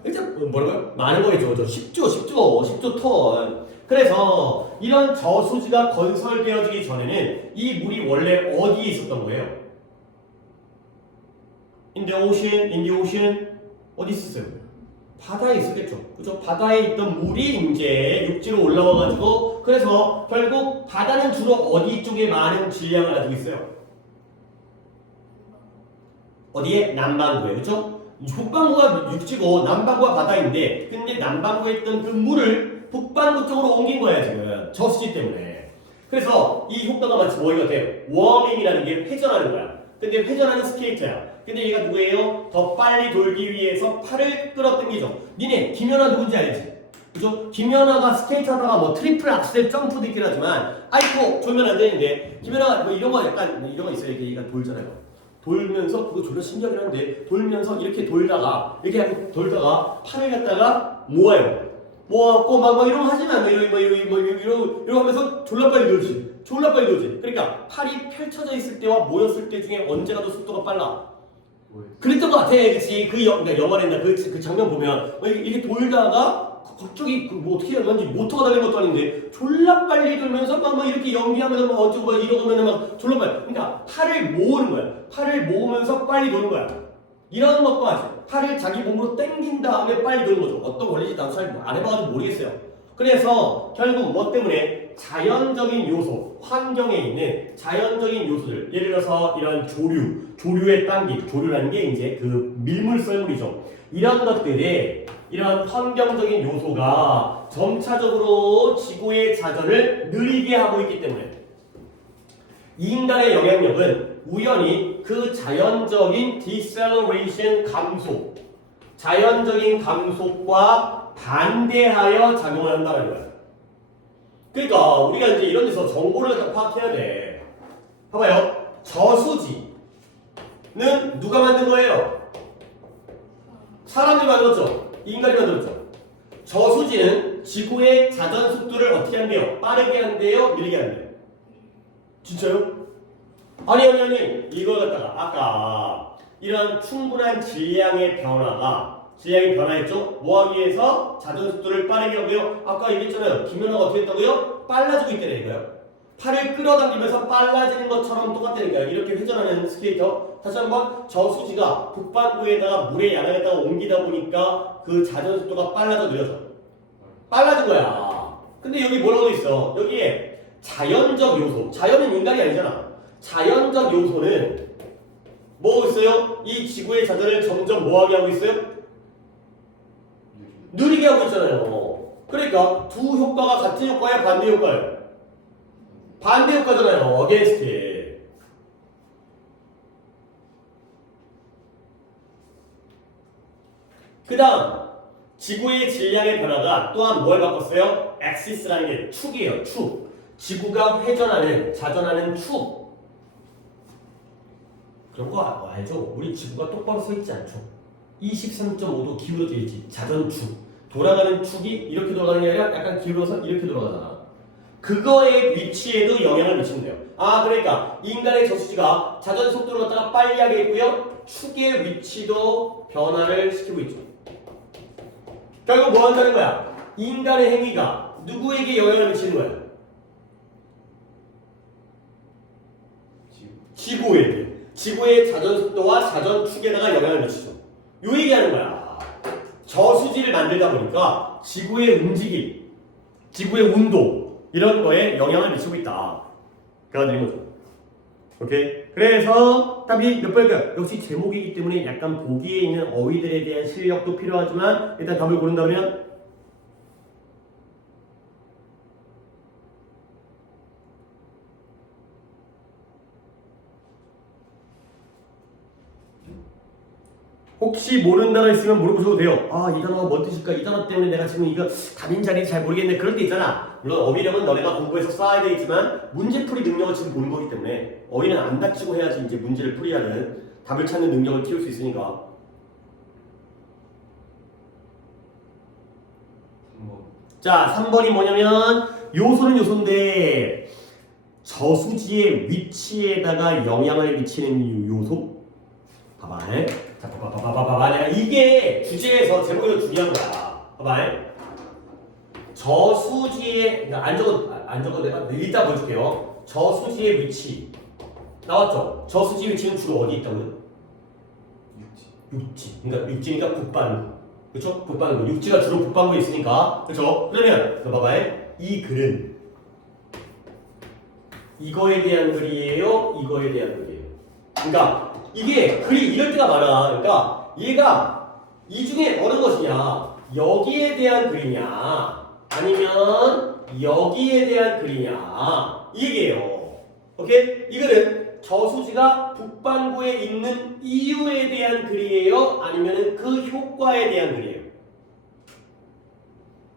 일단 뭐라고요? 많은 거겠죠. 10조 톤. 그래서 이런 저수지가 건설되어지기 전에는 이 물이 원래 어디에 있었던 거예요? In the ocean. 어디 있었어요? 바다에 있었겠죠. 그죠? 바다에 있던 물이 이제 육지로 올라와가지고 그래서 결국 바다는 주로 어디 쪽에 많은 질량을 가지고 있어요? 어디에? 남반구에. 그죠? 북반구가 육지고 남반구가 바다인데 근데 남반구에 있던 그 물을 북반구 쪽으로 옮긴 거야 지금. 저수지 때문에. 그래서 이 효과가 마치 뭐이 같아? 워밍이라는 게 회전하는 거야. 근데 회전하는 스케이트야. 근데 얘가 누구예요? 더 빨리 돌기 위해서 팔을 끌어당기죠. 니네 김연아 누군지 알지? 그죠? 김연아가 스케이트 하다가 뭐 트리플 악셀 점프도 있긴 하지만 아이고 돌면 안 되는데 김연아가 뭐 이런 거 약간 이런 거 있어요. 이렇게 얘가 돌잖아요. 돌면서 그거 졸라 신기하긴 한데 돌면서 이렇게 돌다가 이렇게 약간 돌다가 팔을 갖다가 모아요. 모아갖고 막 이런 거 하지만 이러고 하면서 졸라 빨리 돌지. 졸라 빨리 돌지. 그러니까 팔이 펼쳐져 있을 때와 모였을 때 중에 언제가 더 속도가 빨라? 그랬던 것 같아, 그치? 그러니까 영화나 그 장면 보면 이렇게 돌다가 갑자기 뭐 어떻게 해야 되는지 모터가 달린 것도 아닌데 졸라 빨리 돌면서 막 이렇게 연기하면서 막 어쩌고 막 이러고면은 막 졸라 빨리. 그러니까 팔을 모으는 거야. 팔을 모으면서 빨리 도는 거야. 이런 것도 하지. 팔을 자기 몸으로 당긴 다음에 빨리 도는 거죠. 어떤 원리인지 나도 잘 안 해봐가지고 모르겠어요. 그래서 결국 뭐 때문에 자연적인 요소, 환경에 있는 자연적인 요소들, 예를 들어서 이런 조류의 당김, 조류라는 게 이제 그 밀물 썰물이죠. 이런 것들에 이런 환경적인 요소가 점차적으로 지구의 자전을 느리게 하고 있기 때문에 인간의 영향력은 우연히 그 자연적인 deceleration 감소, 자연적인 감속과 반대하여 작용을 한다는 거야. 그러니까 우리가 이제 이런 데서 정보를 갖다 파악해야 돼. 봐봐요. 저수지는 누가 만든 거예요? 사람이 만들었죠. 인간이 만들었죠. 저수지는 지구의 자전 속도를 어떻게 한대요? 빠르게 한대요? 느리게 한대요? 진짜요? 아니 이걸 갖다가 아까 이런 충분한 질량의 변화했죠? 뭐하기 위해서 자전 속도를 빠르게 하고요. 아까 얘기했잖아요. 김연아가 어떻게 했다고요? 빨라지고 있다니까요. 팔을 끌어당기면서 빨라지는 것처럼 똑같다니까요. 이렇게 회전하는 스케이터. 다시 한번 저수지가 북반구에다가 물의 양에다가 옮기다 보니까 그 자전 속도가 빨라져 느려져. 빨라진 거야. 근데 여기 뭐라고 있어? 여기에 자연적 요소. 자연은 인간이 아니잖아. 자연적 요소는 뭐 있어요? 이 지구의 자전을 점점 뭐하게 하고 있어요? 느리게 하고 있잖아요. 그러니까 두 효과가 같은 효과야, 반대 효과예요? 반대 효과잖아요. against. 그 다음 지구의 질량의 변화가 또한 뭘 바꿨어요? axis라는 게 축이에요. 축. 지구가 회전하는, 자전하는 축. 그런 거 알죠? 우리 지구가 똑바로 서 있지 않죠? 23.5도 기울어져 있지. 자전축. 돌아가는 축이 이렇게 돌아가는 게 아니라 약간 기울어서 이렇게 돌아가잖아. 그거의 위치에도 영향을 미치면 돼요. 그러니까 인간의 저수지가 자전 속도를 갖다가 빨리 하게 있고요. 축의 위치도 변화를 시키고 있죠. 결국 뭐 한다는 거야? 인간의 행위가 누구에게 영향을 미치는 거야? 지구에게. 지구의 자전 속도와 자전 축에다가 영향을 미치죠. 요 얘기하는 거야. 저수지를 만들다 보니까 지구의 움직임, 지구의 운동 이런 거에 영향을 미치고 있다. 그가 드린 거죠. 오케이. 그래서 답이 몇 번일까요? 역시 제목이기 때문에 약간 보기에 있는 어휘들에 대한 실력도 필요하지만 일단 답을 고른다면 혹시 모르는 단어 있으면 물어보셔도 돼요. 이 단어가 뭔 뜻일까? 이 단어 때문에 내가 지금 이거 답인자리 잘 모르겠네. 그럴 때 있잖아. 물론 어휘력은 너네가 공부해서 쌓아야 되겠지만 문제풀이 능력을 지금 보는 거기 때문에 어휘는 안 다치고 해야지 이제 문제를 풀이하는 답을 찾는 능력을 키울 수 있으니까. 3번. 자, 3번이 뭐냐면 요소는 요소인데 저수지의 위치에다가 영향을 미치는 요소. 봐봐. 자, 봐봐. 내가 이게 주제에서 제목이 중요한 거야. 봐봐. 저수지의, 안 적어도 내가 이따 보여줄게요. 저수지의 위치. 나왔죠? 저수지 위치는 주로 어디 있다고요? 육지. 그러니까 육지니까 북반구. 그쵸? 북반구. 육지가 주로 북반구에 있으니까. 그쵸? 그러면, 봐봐. 이 글은 이거에 대한 글이에요? 이거에 대한 글이에요? 그러니까 이게 글이 이럴 때가 많아. 그러니까 얘가 이 중에 어느 것이냐? 여기에 대한 글이냐? 아니면 여기에 대한 글이냐? 이 얘기예요. 오케이? 이거는 저수지가 북반구에 있는 이유에 대한 글이에요? 아니면 그 효과에 대한 글이에요?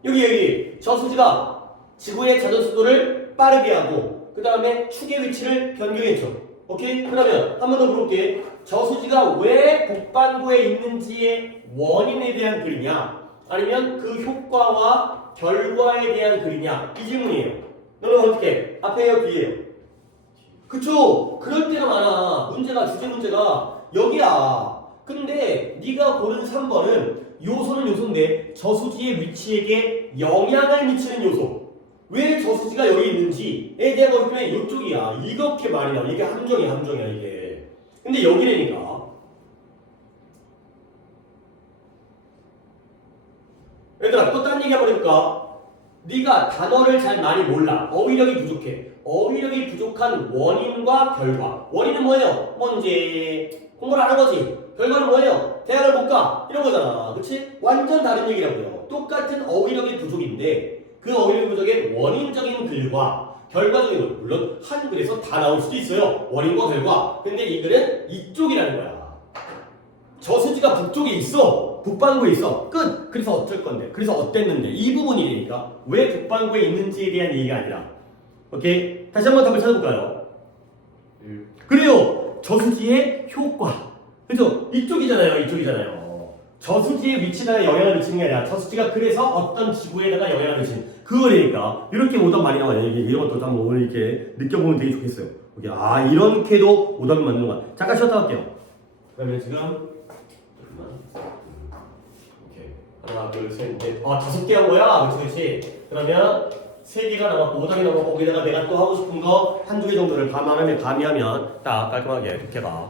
여기 저수지가 지구의 자전 수도를 빠르게 하고 그 다음에 축의 위치를 변경했죠. 오케이? 그러면 한 번 더 물어볼게. 저수지가 왜 북반구에 있는지의 원인에 대한 글이냐 아니면 그 효과와 결과에 대한 글이냐 이 질문이에요. 너는 어떻게? 앞에요 뒤에요? 그쵸? 그럴 때가 많아. 주제 문제가 여기야. 근데 네가 고른 3번은 요소는 요소인데 저수지의 위치에게 영향을 미치는 요소. 왜 저수지가 여기 있는지에 대한 거기 때문에 이쪽이야. 이렇게 말이 나와. 이게 함정이야 이게. 근데 여기라니까. 얘들아 또 딴 얘기 한번 해볼까? 네가 단어를 잘 많이 몰라. 어휘력이 부족해. 어휘력이 부족한 원인과 결과. 원인은 뭐예요? 문제. 공부를 안 한 거지. 결과는 뭐예요? 대학을 못 가. 이런 거잖아. 그치? 완전 다른 얘기라고요. 똑같은 어휘력의 부족인데 그 어휘력 부족의 원인적인 글과 결과적인 글. 물론 한 글에서 다 나올 수도 있어요. 원인과 결과. 근데 이 글은 이쪽이라는 거야. 저수지가 북쪽에 있어. 북반구에 있어. 끝. 그래서 어쩔 건데. 그래서 어땠는데. 이 부분이니까 왜 북반구에 있는지에 대한 얘기가 아니라. 오케이? 다시 한번 답을 찾아볼까요? 그래요. 저수지의 효과. 그죠? 이쪽이잖아요. 저수지의 위치에 영향을 미치는 게 아니라 저수지가 그래서 어떤 지구에다가 영향을 미치는 그거니까 이렇게 오답 많이 나와요. 이런 것도 한번 오늘 이렇게 느껴보면 되게 좋겠어요. 오케이. 아 이렇게도 오답이 맞는 거야. 잠깐 쉬었다 갈게요. 그러면 지금 오케이. 하나 둘셋넷 5개 한 거야. 그렇지. 그러면 3개가 남았고 5답이 남았고 거기다가 내가 또 하고 싶은 거 한두 개 정도를 가미하면 딱 깔끔하게 이렇게 가.